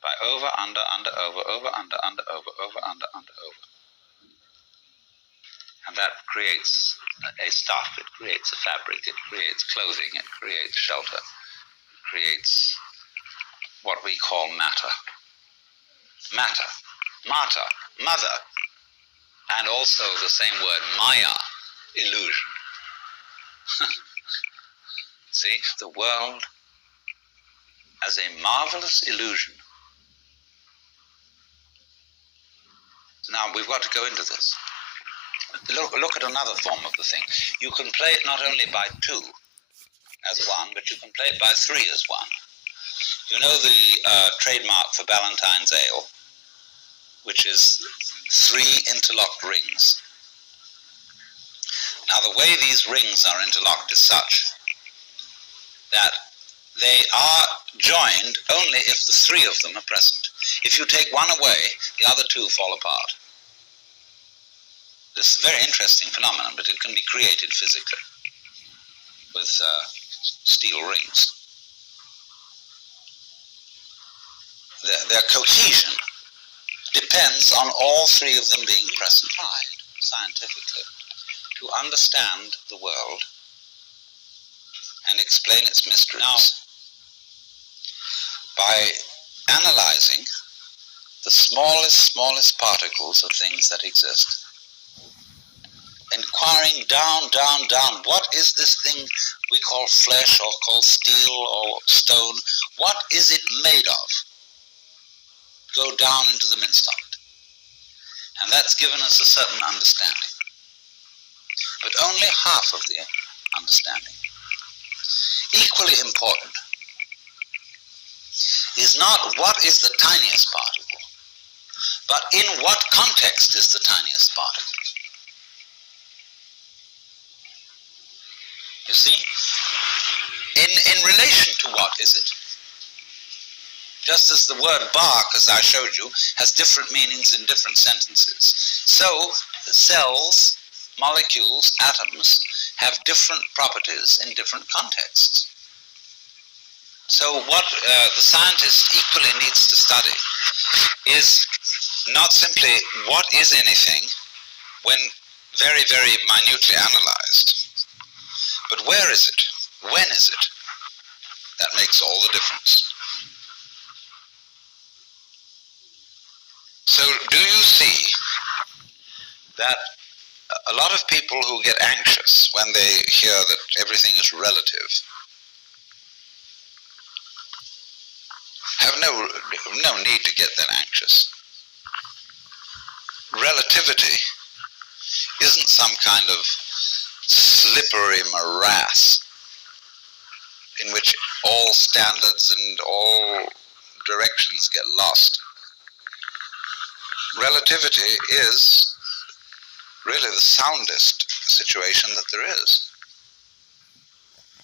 by over, under, over, over, under, over, under, over. And that creates a stuff, it creates a fabric, it creates clothing, it creates shelter, it creates what we call matter. Matter, mater, mother, and also the same word, maya, illusion. See, the world as a marvelous illusion. Now, we've got to go into this. Look at another form of the thing. You can play it not only by two as one, but you can play it by three as one. You know the trademark for Ballantine's Ale, which is 3 interlocked rings. Now, the way these rings are interlocked is such that they are joined only if the 3 of them are present. If you take one away, the other two fall apart. This is a very interesting phenomenon, but it can be created physically with steel rings. Their cohesion depends on all three of them being present. Tried scientifically to understand the world and explain its mysteries now by analyzing the smallest particles of things that exist. Inquiring down, what is this thing we call flesh or call steel or stone? What is it made of? Go down into the midst of it. And that's given us a certain understanding. But only half of the understanding. Equally important is not what is the tiniest particle, but in what context is the tiniest particle. You see? In relation to what is it? Just as the word bark, as I showed you, has different meanings in different sentences, so cells, molecules, atoms have different properties in different contexts. So what the scientist equally needs to study is not simply what is anything when very, very minutely analyzed, but where is it? When is it? That makes all the difference. So do you see that a lot of people who get anxious when they hear that everything is relative have no need to get that anxious. Relativity isn't some kind of slippery morass in which all standards and all directions get lost. Relativity is really the soundest situation that there is.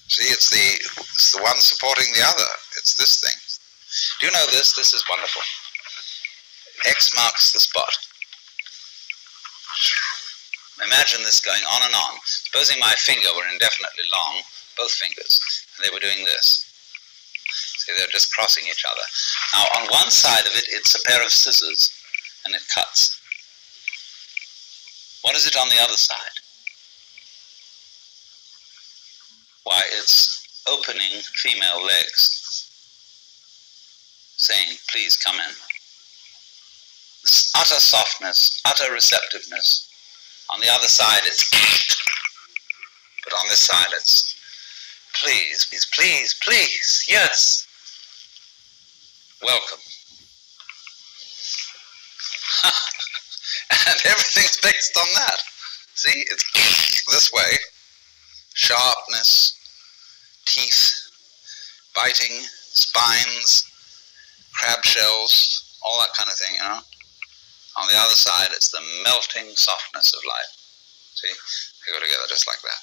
See, it's the one supporting the other. It's this thing. Do you know this? This is wonderful. X marks the spot. Imagine this going on and on. Supposing my finger were indefinitely long, both fingers, and they were doing this. See, they're just crossing each other. Now, on one side of it, it's a pair of scissors, and it cuts. What is it on the other side? Why, it's opening female legs, saying, please come in. It's utter softness, utter receptiveness. On the other side, it's but on this side, it's please, please, please, please, yes. Welcome. And everything's based on that. See, it's this way. Sharpness, teeth, biting, spines, crab shells, all that kind of thing, you know. On the other side, it's the melting softness of life. See, they go together just like that.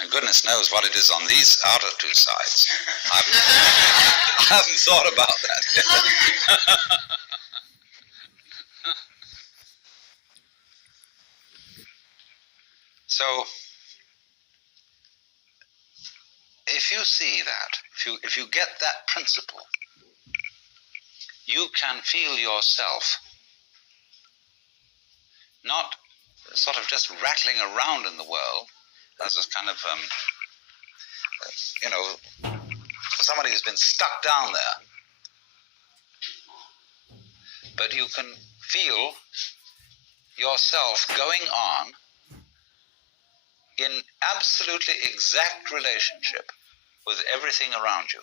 And goodness knows what it is on these outer two sides. I haven't thought about that yet. So, if you see that, if you get that principle, you can feel yourself not sort of just rattling around in the world as a kind of, somebody who's been stuck down there. But you can feel yourself going on in absolutely exact relationship with everything around you.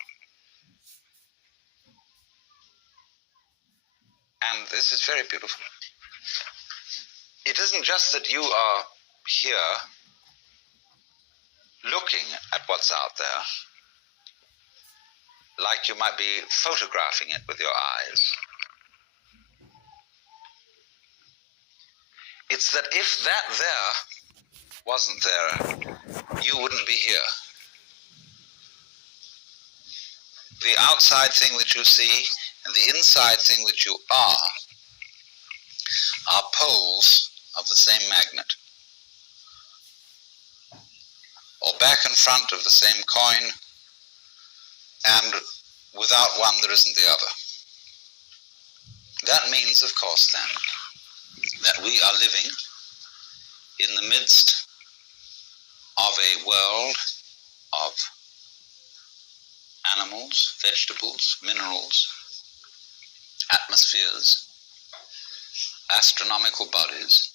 And this is very beautiful. It isn't just that you are here looking at what's out there, like you might be photographing it with your eyes. It's that if that there wasn't there, you wouldn't be here. the outside thing that you see and the inside thing that you are poles of the same magnet, or back and front of the same coin, and without one there isn't the other. That means, of course, then, that we are living in the midst of a world of animals, vegetables, minerals, atmospheres, astronomical bodies.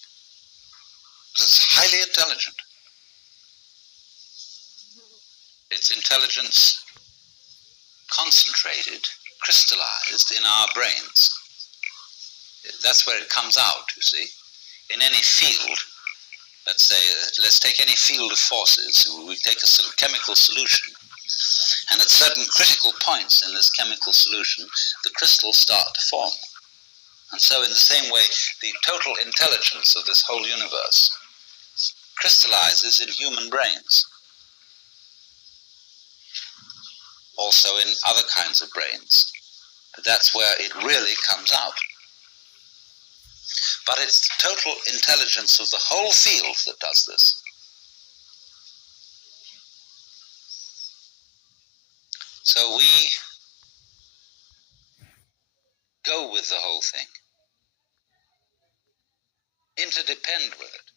It's highly intelligent. Its intelligence concentrated, crystallized in our brains. That's where it comes out, you see. In any field, let's say, let's take any field of forces. We take a chemical solution, and at certain critical points in this chemical solution, the crystals start to form. And so in the same way, the total intelligence of this whole universe crystallizes in human brains. Also in other kinds of brains. But that's where it really comes out. But it's the total intelligence of the whole field that does this. So we go with the whole thing, interdepend with it.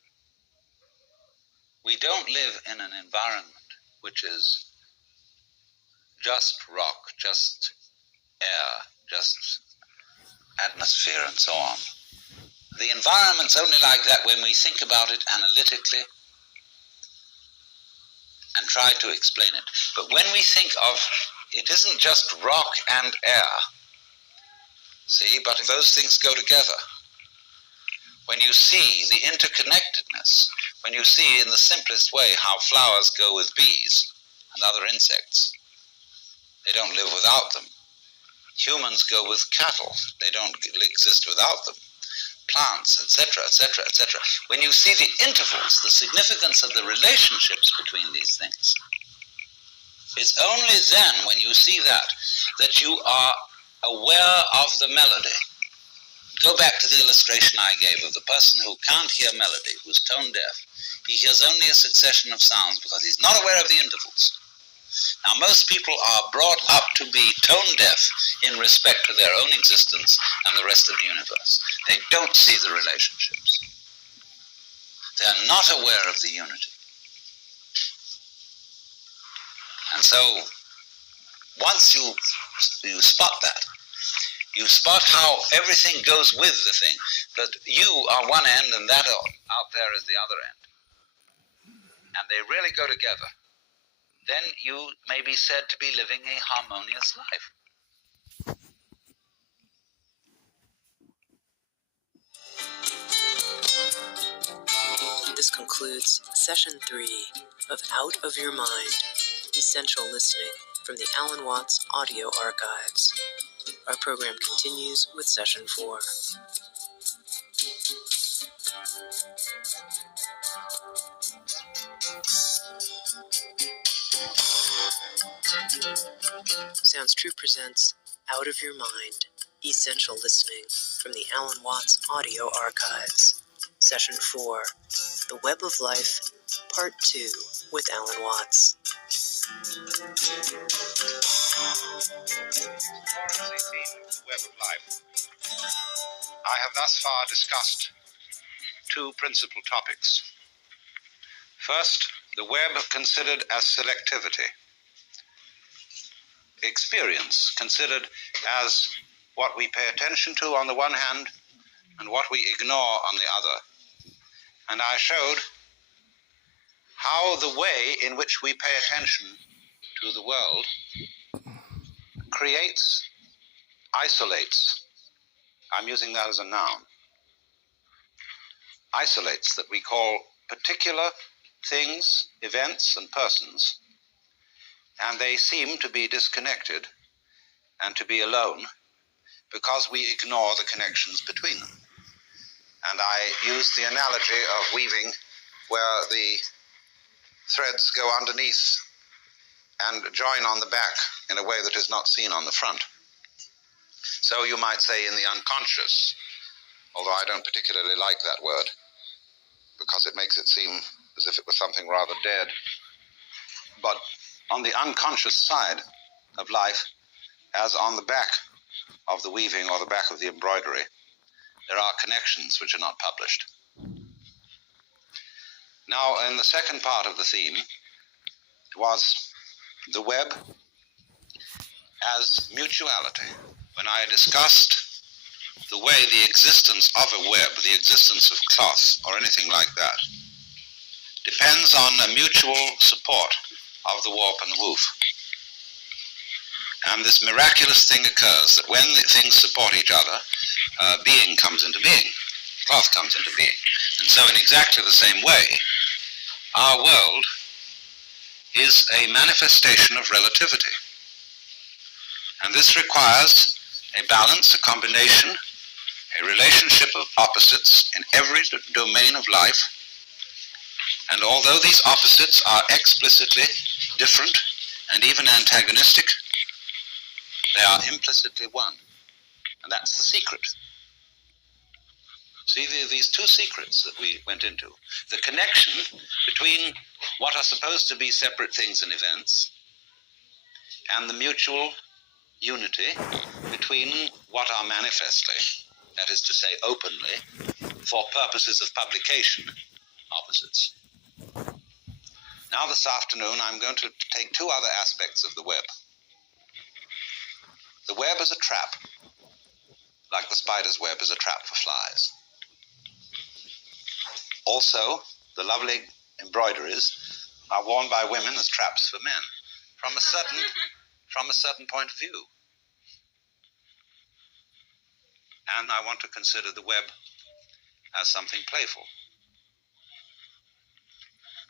We don't live in an environment which is just rock, just air, just atmosphere and so on. The environment's only like that when we think about it analytically and try to explain it. But when we think of, it isn't just rock and air, see, but those things go together. When you see the interconnectedness, when you see in the simplest way how flowers go with bees and other insects, they don't live without them. Humans go with cattle, they don't exist without them. Plants, etc., etc., etc. When you see the intervals, the significance of the relationships between these things, it's only then when you see that you are aware of the melody. Go back to the illustration I gave of the person who can't hear melody, who's tone deaf. He hears only a succession of sounds because he's not aware of the intervals. Now, most people are brought up to be tone deaf in respect to their own existence and the rest of the universe. They don't see the relationships. They're not aware of the unity. And so, once you spot that, you spot how everything goes with the thing, that you are one end and that out there is the other end. And they really go together. Then you may be said to be living a harmonious life. This concludes Session 3 of Out of Your Mind, Essential Listening from the Alan Watts Audio Archives. Our program continues with Session 4. Sounds True presents Out of Your Mind, Essential Listening from the Alan Watts Audio Archives. Session 4, The Web of Life, Part 2, with Alan Watts. The web of life. I have thus far discussed two principal topics. First, the web considered as selectivity. Experience considered as what we pay attention to on the one hand and what we ignore on the other. And I showed how the way in which we pay attention to the world creates, isolates, I'm using that as a noun, isolates that we call particular things, events, and persons, and they seem to be disconnected and to be alone because we ignore the connections between them. And I used the analogy of weaving where the threads go underneath and join on the back in a way that is not seen on the front. So you might say in the unconscious, although I don't particularly like that word because it makes it seem as if it was something rather dead. But on the unconscious side of life, as on the back of the weaving or the back of the embroidery, there are connections which are not published. Now, in the second part of the theme was the web as mutuality. When I discussed the way the existence of a web, the existence of cloth or anything like that, depends on a mutual support of the warp and the woof. And this miraculous thing occurs that when the things support each other, being comes into being, cloth comes into being. And so in exactly the same way, our world is a manifestation of relativity. And this requires a balance, a combination, a relationship of opposites in every domain of life. And although these opposites are explicitly different and even antagonistic, they are implicitly one. And that's the secret. See, these two secrets that we went into. The connection between what are supposed to be separate things and events and the mutual unity between what are manifestly, that is to say openly, for purposes of publication, opposites. Now this afternoon I'm going to take two other aspects of the web. The web is a trap, like the spider's web is a trap for flies. Also, the lovely embroideries are worn by women as traps for men, from a certain point of view. And I want to consider the web as something playful.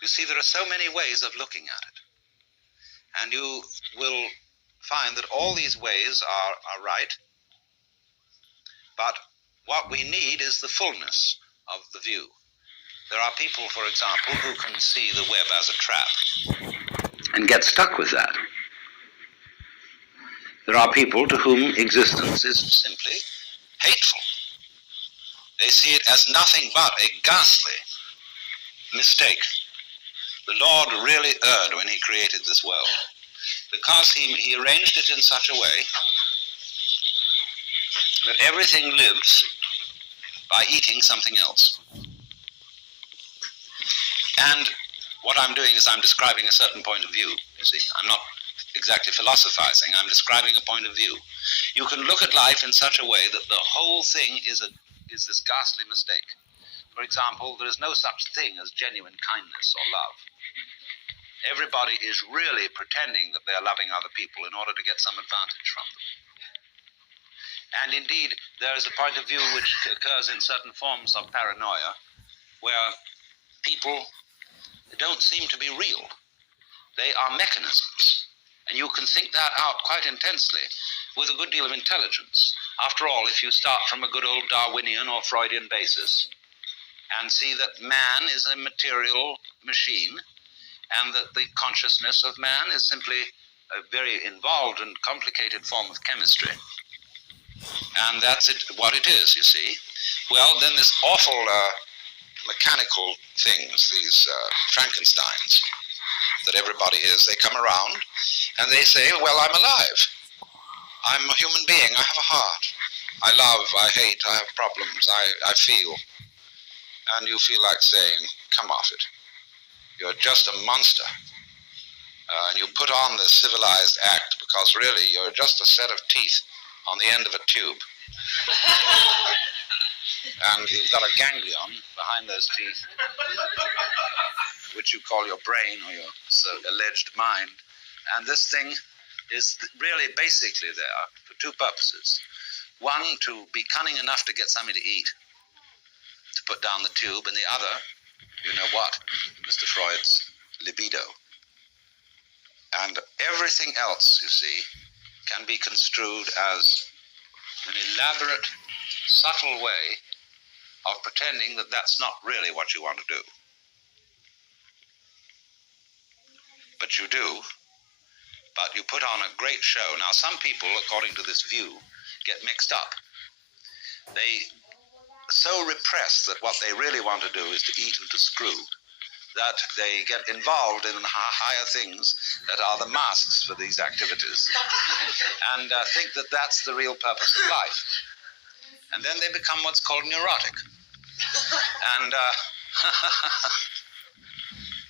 You see, there are so many ways of looking at it. And you will find that all these ways are right. But what we need is the fullness of the view. There are people, for example, who can see the web as a trap and get stuck with that. There are people to whom existence is simply hateful. They see it as nothing but a ghastly mistake. The Lord really erred when he created this world, because he arranged it in such a way that everything lives by eating something else. And what I'm doing is I'm describing a certain point of view, you see. I'm not exactly philosophizing, I'm describing a point of view. You can look at life in such a way that the whole thing is this ghastly mistake. For example, there is no such thing as genuine kindness or love. Everybody is really pretending that they are loving other people in order to get some advantage from them. And indeed, there is a point of view which occurs in certain forms of paranoia, where people don't seem to be real. They are mechanisms. And you can think that out quite intensely with a good deal of intelligence. After all, if you start from a good old Darwinian or Freudian basis and see that man is a material machine and that the consciousness of man is simply a very involved and complicated form of chemistry, and that's what it is, you see, well, then this awful mechanical things, these Frankensteins that everybody is, they come around and they say, well, I'm alive. I'm a human being. I have a heart. I love, I hate, I have problems, I feel. And you feel like saying, come off it. You're just a monster. And you put on this civilized act because really you're just a set of teeth on the end of a tube. And you've got a ganglion behind those teeth, which you call your brain or your alleged mind. And this thing is really basically there for two purposes. One, to be cunning enough to get something to eat, to put down the tube, and the other, you know what, Mr. Freud's libido. And everything else, you see, can be construed as an elaborate, subtle way of pretending that that's not really what you want to do. But you do, but you put on a great show. Now, some people, according to this view, get mixed up. They so repress that what they really want to do is to eat and to screw, that they get involved in higher things that are the masks for these activities, and think that that's the real purpose of life. And then they become what's called neurotic. And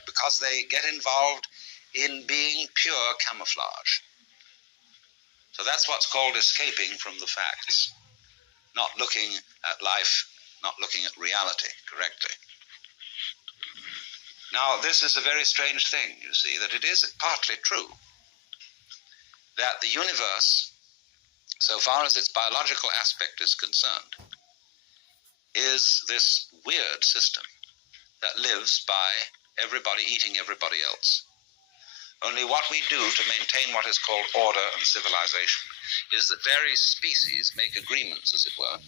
because they get involved in being pure camouflage. So that's what's called escaping from the facts, not looking at life, not looking at reality correctly. Now, this is a very strange thing, you see, that it is partly true that the universe, so far as its biological aspect is concerned, is this weird system that lives by everybody eating everybody else. Only what we do to maintain what is called order and civilization is that various species make agreements, as it were,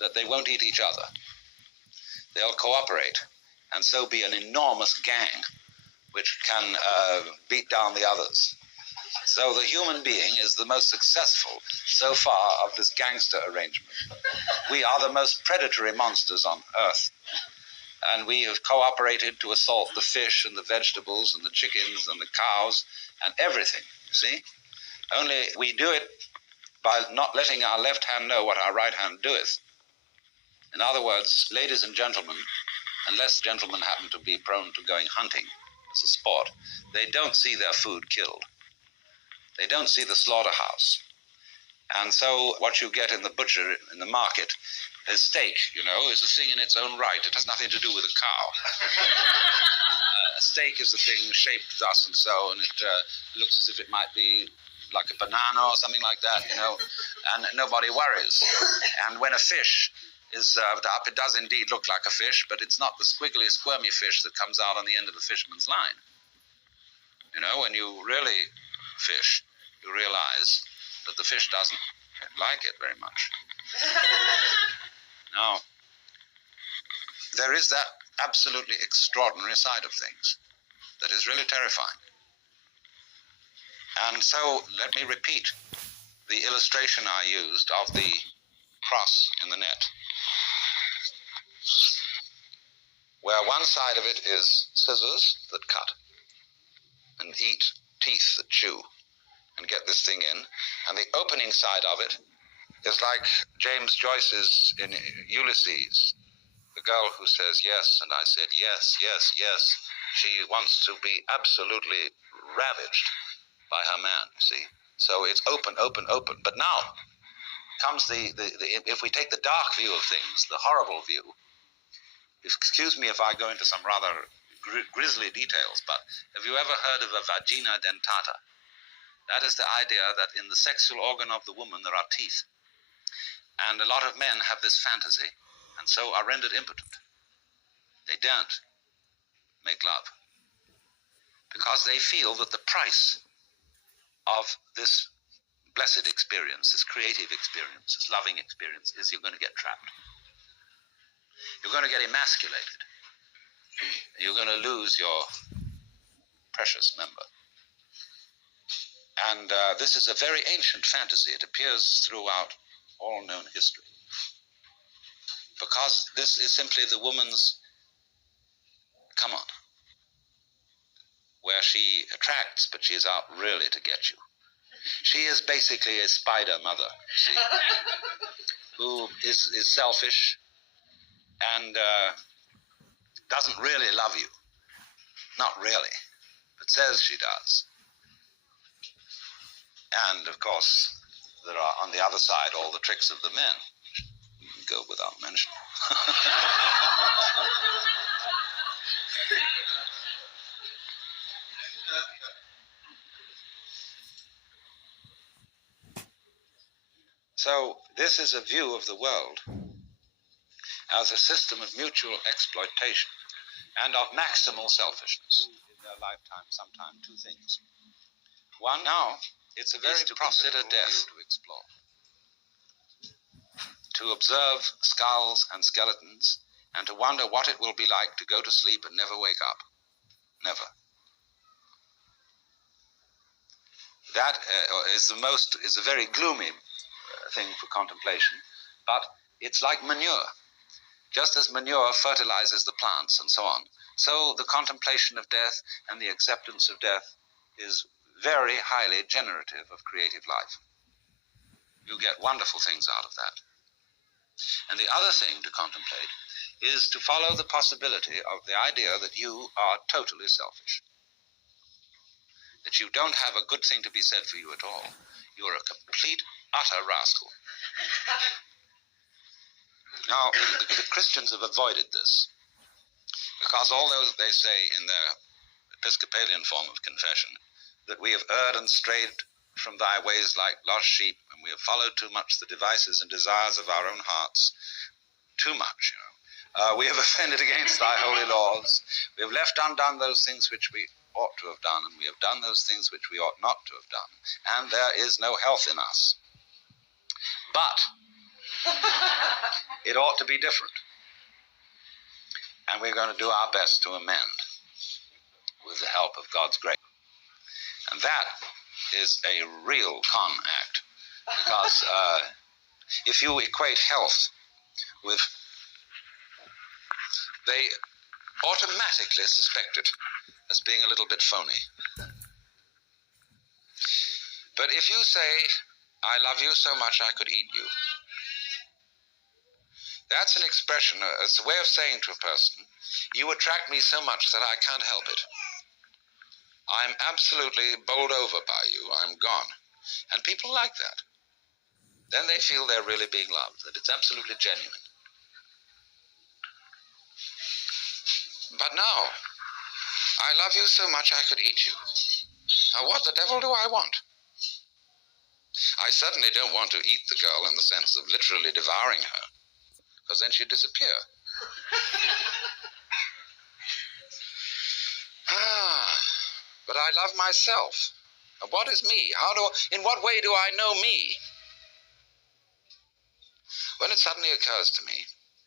that they won't eat each other. They'll cooperate, and so be an enormous gang which can beat down the others. So the human being is the most successful so far of this gangster arrangement. We are the most predatory monsters on Earth, and we have cooperated to assault the fish and the vegetables and the chickens and the cows and everything, you see. Only we do it by not letting our left hand know what our right hand doeth. In other words, ladies and gentlemen, unless gentlemen happen to be prone to going hunting as a sport, they don't see their food killed. They don't see the slaughterhouse. And so what you get in the butcher, in the market, is steak, you know, is a thing in its own right. It has nothing to do with a cow. A steak is a thing shaped thus and so, and it looks as if it might be like a banana or something like that, you know, and nobody worries. And when a fish is served up, it does indeed look like a fish, but it's not the squiggly, squirmy fish that comes out on the end of the fisherman's line. You know, when you really fish, you realize that the fish doesn't like it very much. Now, there is that absolutely extraordinary side of things that is really terrifying. And so, let me repeat the illustration I used of the cross in the net, where one side of it is scissors that cut and eat, teeth that chew and get this thing in, and the opening side of it is like James Joyce's in Ulysses, the girl who says yes, and I said yes, yes, yes. She wants to be absolutely ravaged by her man, you see. So it's open, open, open. But now comes if we take the dark view of things, the horrible view. Excuse me if I go into some rather grisly details, but have you ever heard of a vagina dentata? That is the idea that in the sexual organ of the woman there are teeth. And a lot of men have this fantasy, and so are rendered impotent. They don't make love, because they feel that the price of this blessed experience, this creative experience, this loving experience, is you're going to get trapped. You're going to get emasculated. You're going to lose your precious member. And this is a very ancient fantasy. It appears throughout all known history. Because this is simply the woman's come on, where she attracts, but she's out really to get you. She is basically a spider mother, you see, who is selfish and doesn't really love you. Not really, but says she does. And, of course, there are, on the other side, all the tricks of the men. Go without mention. So, this is a view of the world as a system of mutual exploitation and of maximal selfishness. In their lifetime, sometime, two things. One, now, it's a very to consider death, to explore, to observe skulls and skeletons, and to wonder what it will be like to go to sleep and never wake up. Never. That is a very gloomy thing for contemplation, but it's like manure. Just as manure fertilizes the plants and so on, so the contemplation of death and the acceptance of death is very highly generative of creative life. You get wonderful things out of that. And the other thing to contemplate is to follow the possibility of the idea that you are totally selfish. That you don't have a good thing to be said for you at all. You're a complete, utter rascal. Now, the Christians have avoided this, because although they say in their Episcopalian form of confession that we have erred and strayed from thy ways like lost sheep, and we have followed too much the devices and desires of our own hearts, too much, we have offended against thy holy laws, we have left undone those things which we ought to have done, and we have done those things which we ought not to have done, and there is no health in us. But it ought to be different, and we're going to do our best to amend with the help of God's grace. And that is a real con act, because if you equate health with, they automatically suspect it as being a little bit phony. But if you say, I love you so much I could eat you, that's an expression, it's a way of saying to a person, you attract me so much that I can't help it. I'm absolutely bowled over by you, I'm gone. And people like that. Then they feel they're really being loved, that it's absolutely genuine. But now, I love you so much I could eat you. Now what the devil do I want? I certainly don't want to eat the girl in the sense of literally devouring her, because then she'd disappear. But I love myself. And what is me? In what way do I know me? When it suddenly occurs to me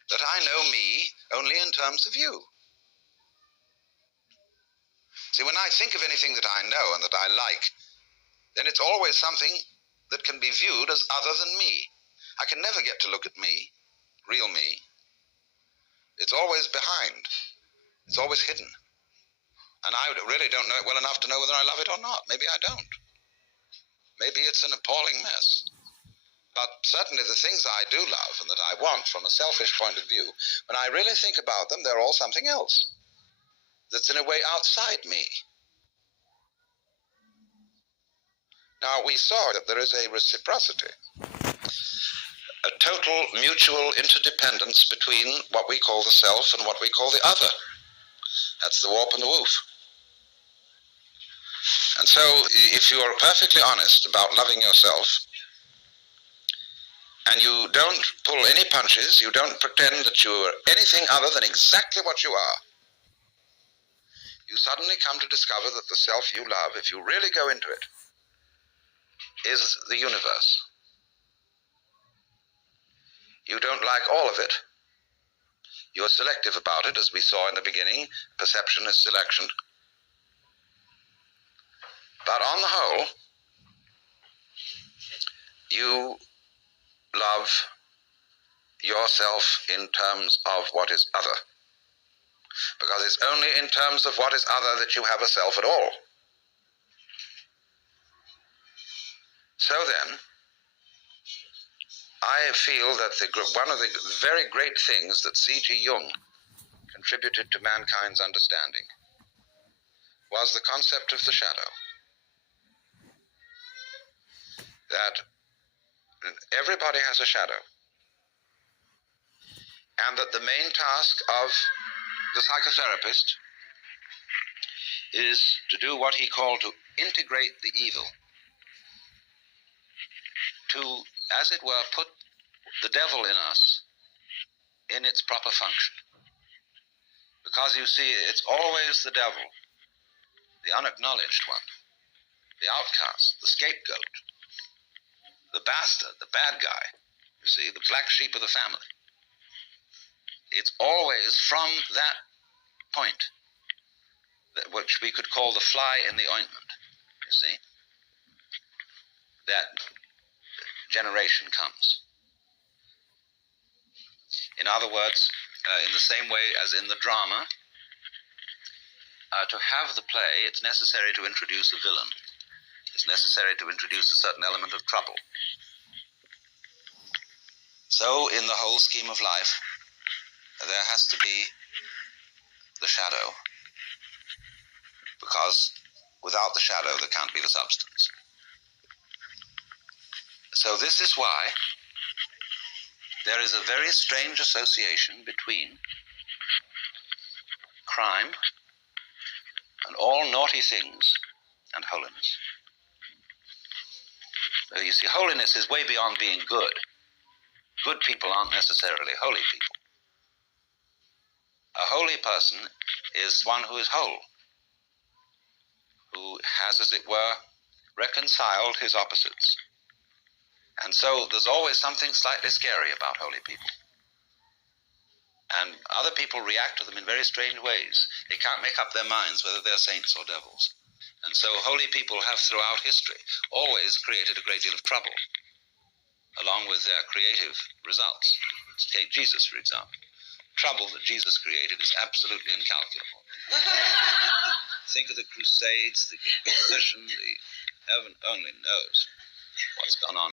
that I know me only in terms of you. See, when I think of anything that I know and that I like, then it's always something that can be viewed as other than me. I can never get to look at me, real me. It's always behind. It's always hidden. And I really don't know it well enough to know whether I love it or not. Maybe I don't. Maybe it's an appalling mess. But certainly the things I do love and that I want from a selfish point of view, when I really think about them, they're all something else that's in a way outside me. Now, we saw that there is a reciprocity, a total mutual interdependence between what we call the self and what we call the other. That's the warp and the woof. And so, if you are perfectly honest about loving yourself, and you don't pull any punches, you don't pretend that you are anything other than exactly what you are, you suddenly come to discover that the self you love, if you really go into it, is the universe. You don't like all of it. You're selective about it, as we saw in the beginning. Perception is selection. But on the whole, you love yourself in terms of what is other. Because it's only in terms of what is other that you have a self at all. So then, I feel that one of the very great things that C.G. Jung contributed to mankind's understanding was the concept of the shadow. That everybody has a shadow. And that the main task of the psychotherapist is to do what he called to integrate the evil. To, as it were, put the devil in us in its proper function. Because you see, it's always the devil, the unacknowledged one, the outcast, the scapegoat, the bastard, the bad guy, you see, the black sheep of the family. It's always from that point, which we could call the fly in the ointment, you see. that generation comes. In other words, in the same way as in the drama, to have the play, it's necessary to introduce a villain. It's necessary to introduce a certain element of trouble. So, in the whole scheme of life, there has to be the shadow, because without the shadow there can't be the substance. So this is why there is a very strange association between crime and all naughty things and holiness. You see, holiness is way beyond being good. Good people aren't necessarily holy people. A holy person is one who is whole, who has, as it were, reconciled his opposites. And so there's always something slightly scary about holy people. And other people react to them in very strange ways. They can't make up their minds whether they're saints or devils. And so holy people have throughout history always created a great deal of trouble, along with their creative results. Take Jesus, for example. Trouble that Jesus created is absolutely incalculable. Think of the Crusades, the Inquisition, heaven only knows what's gone on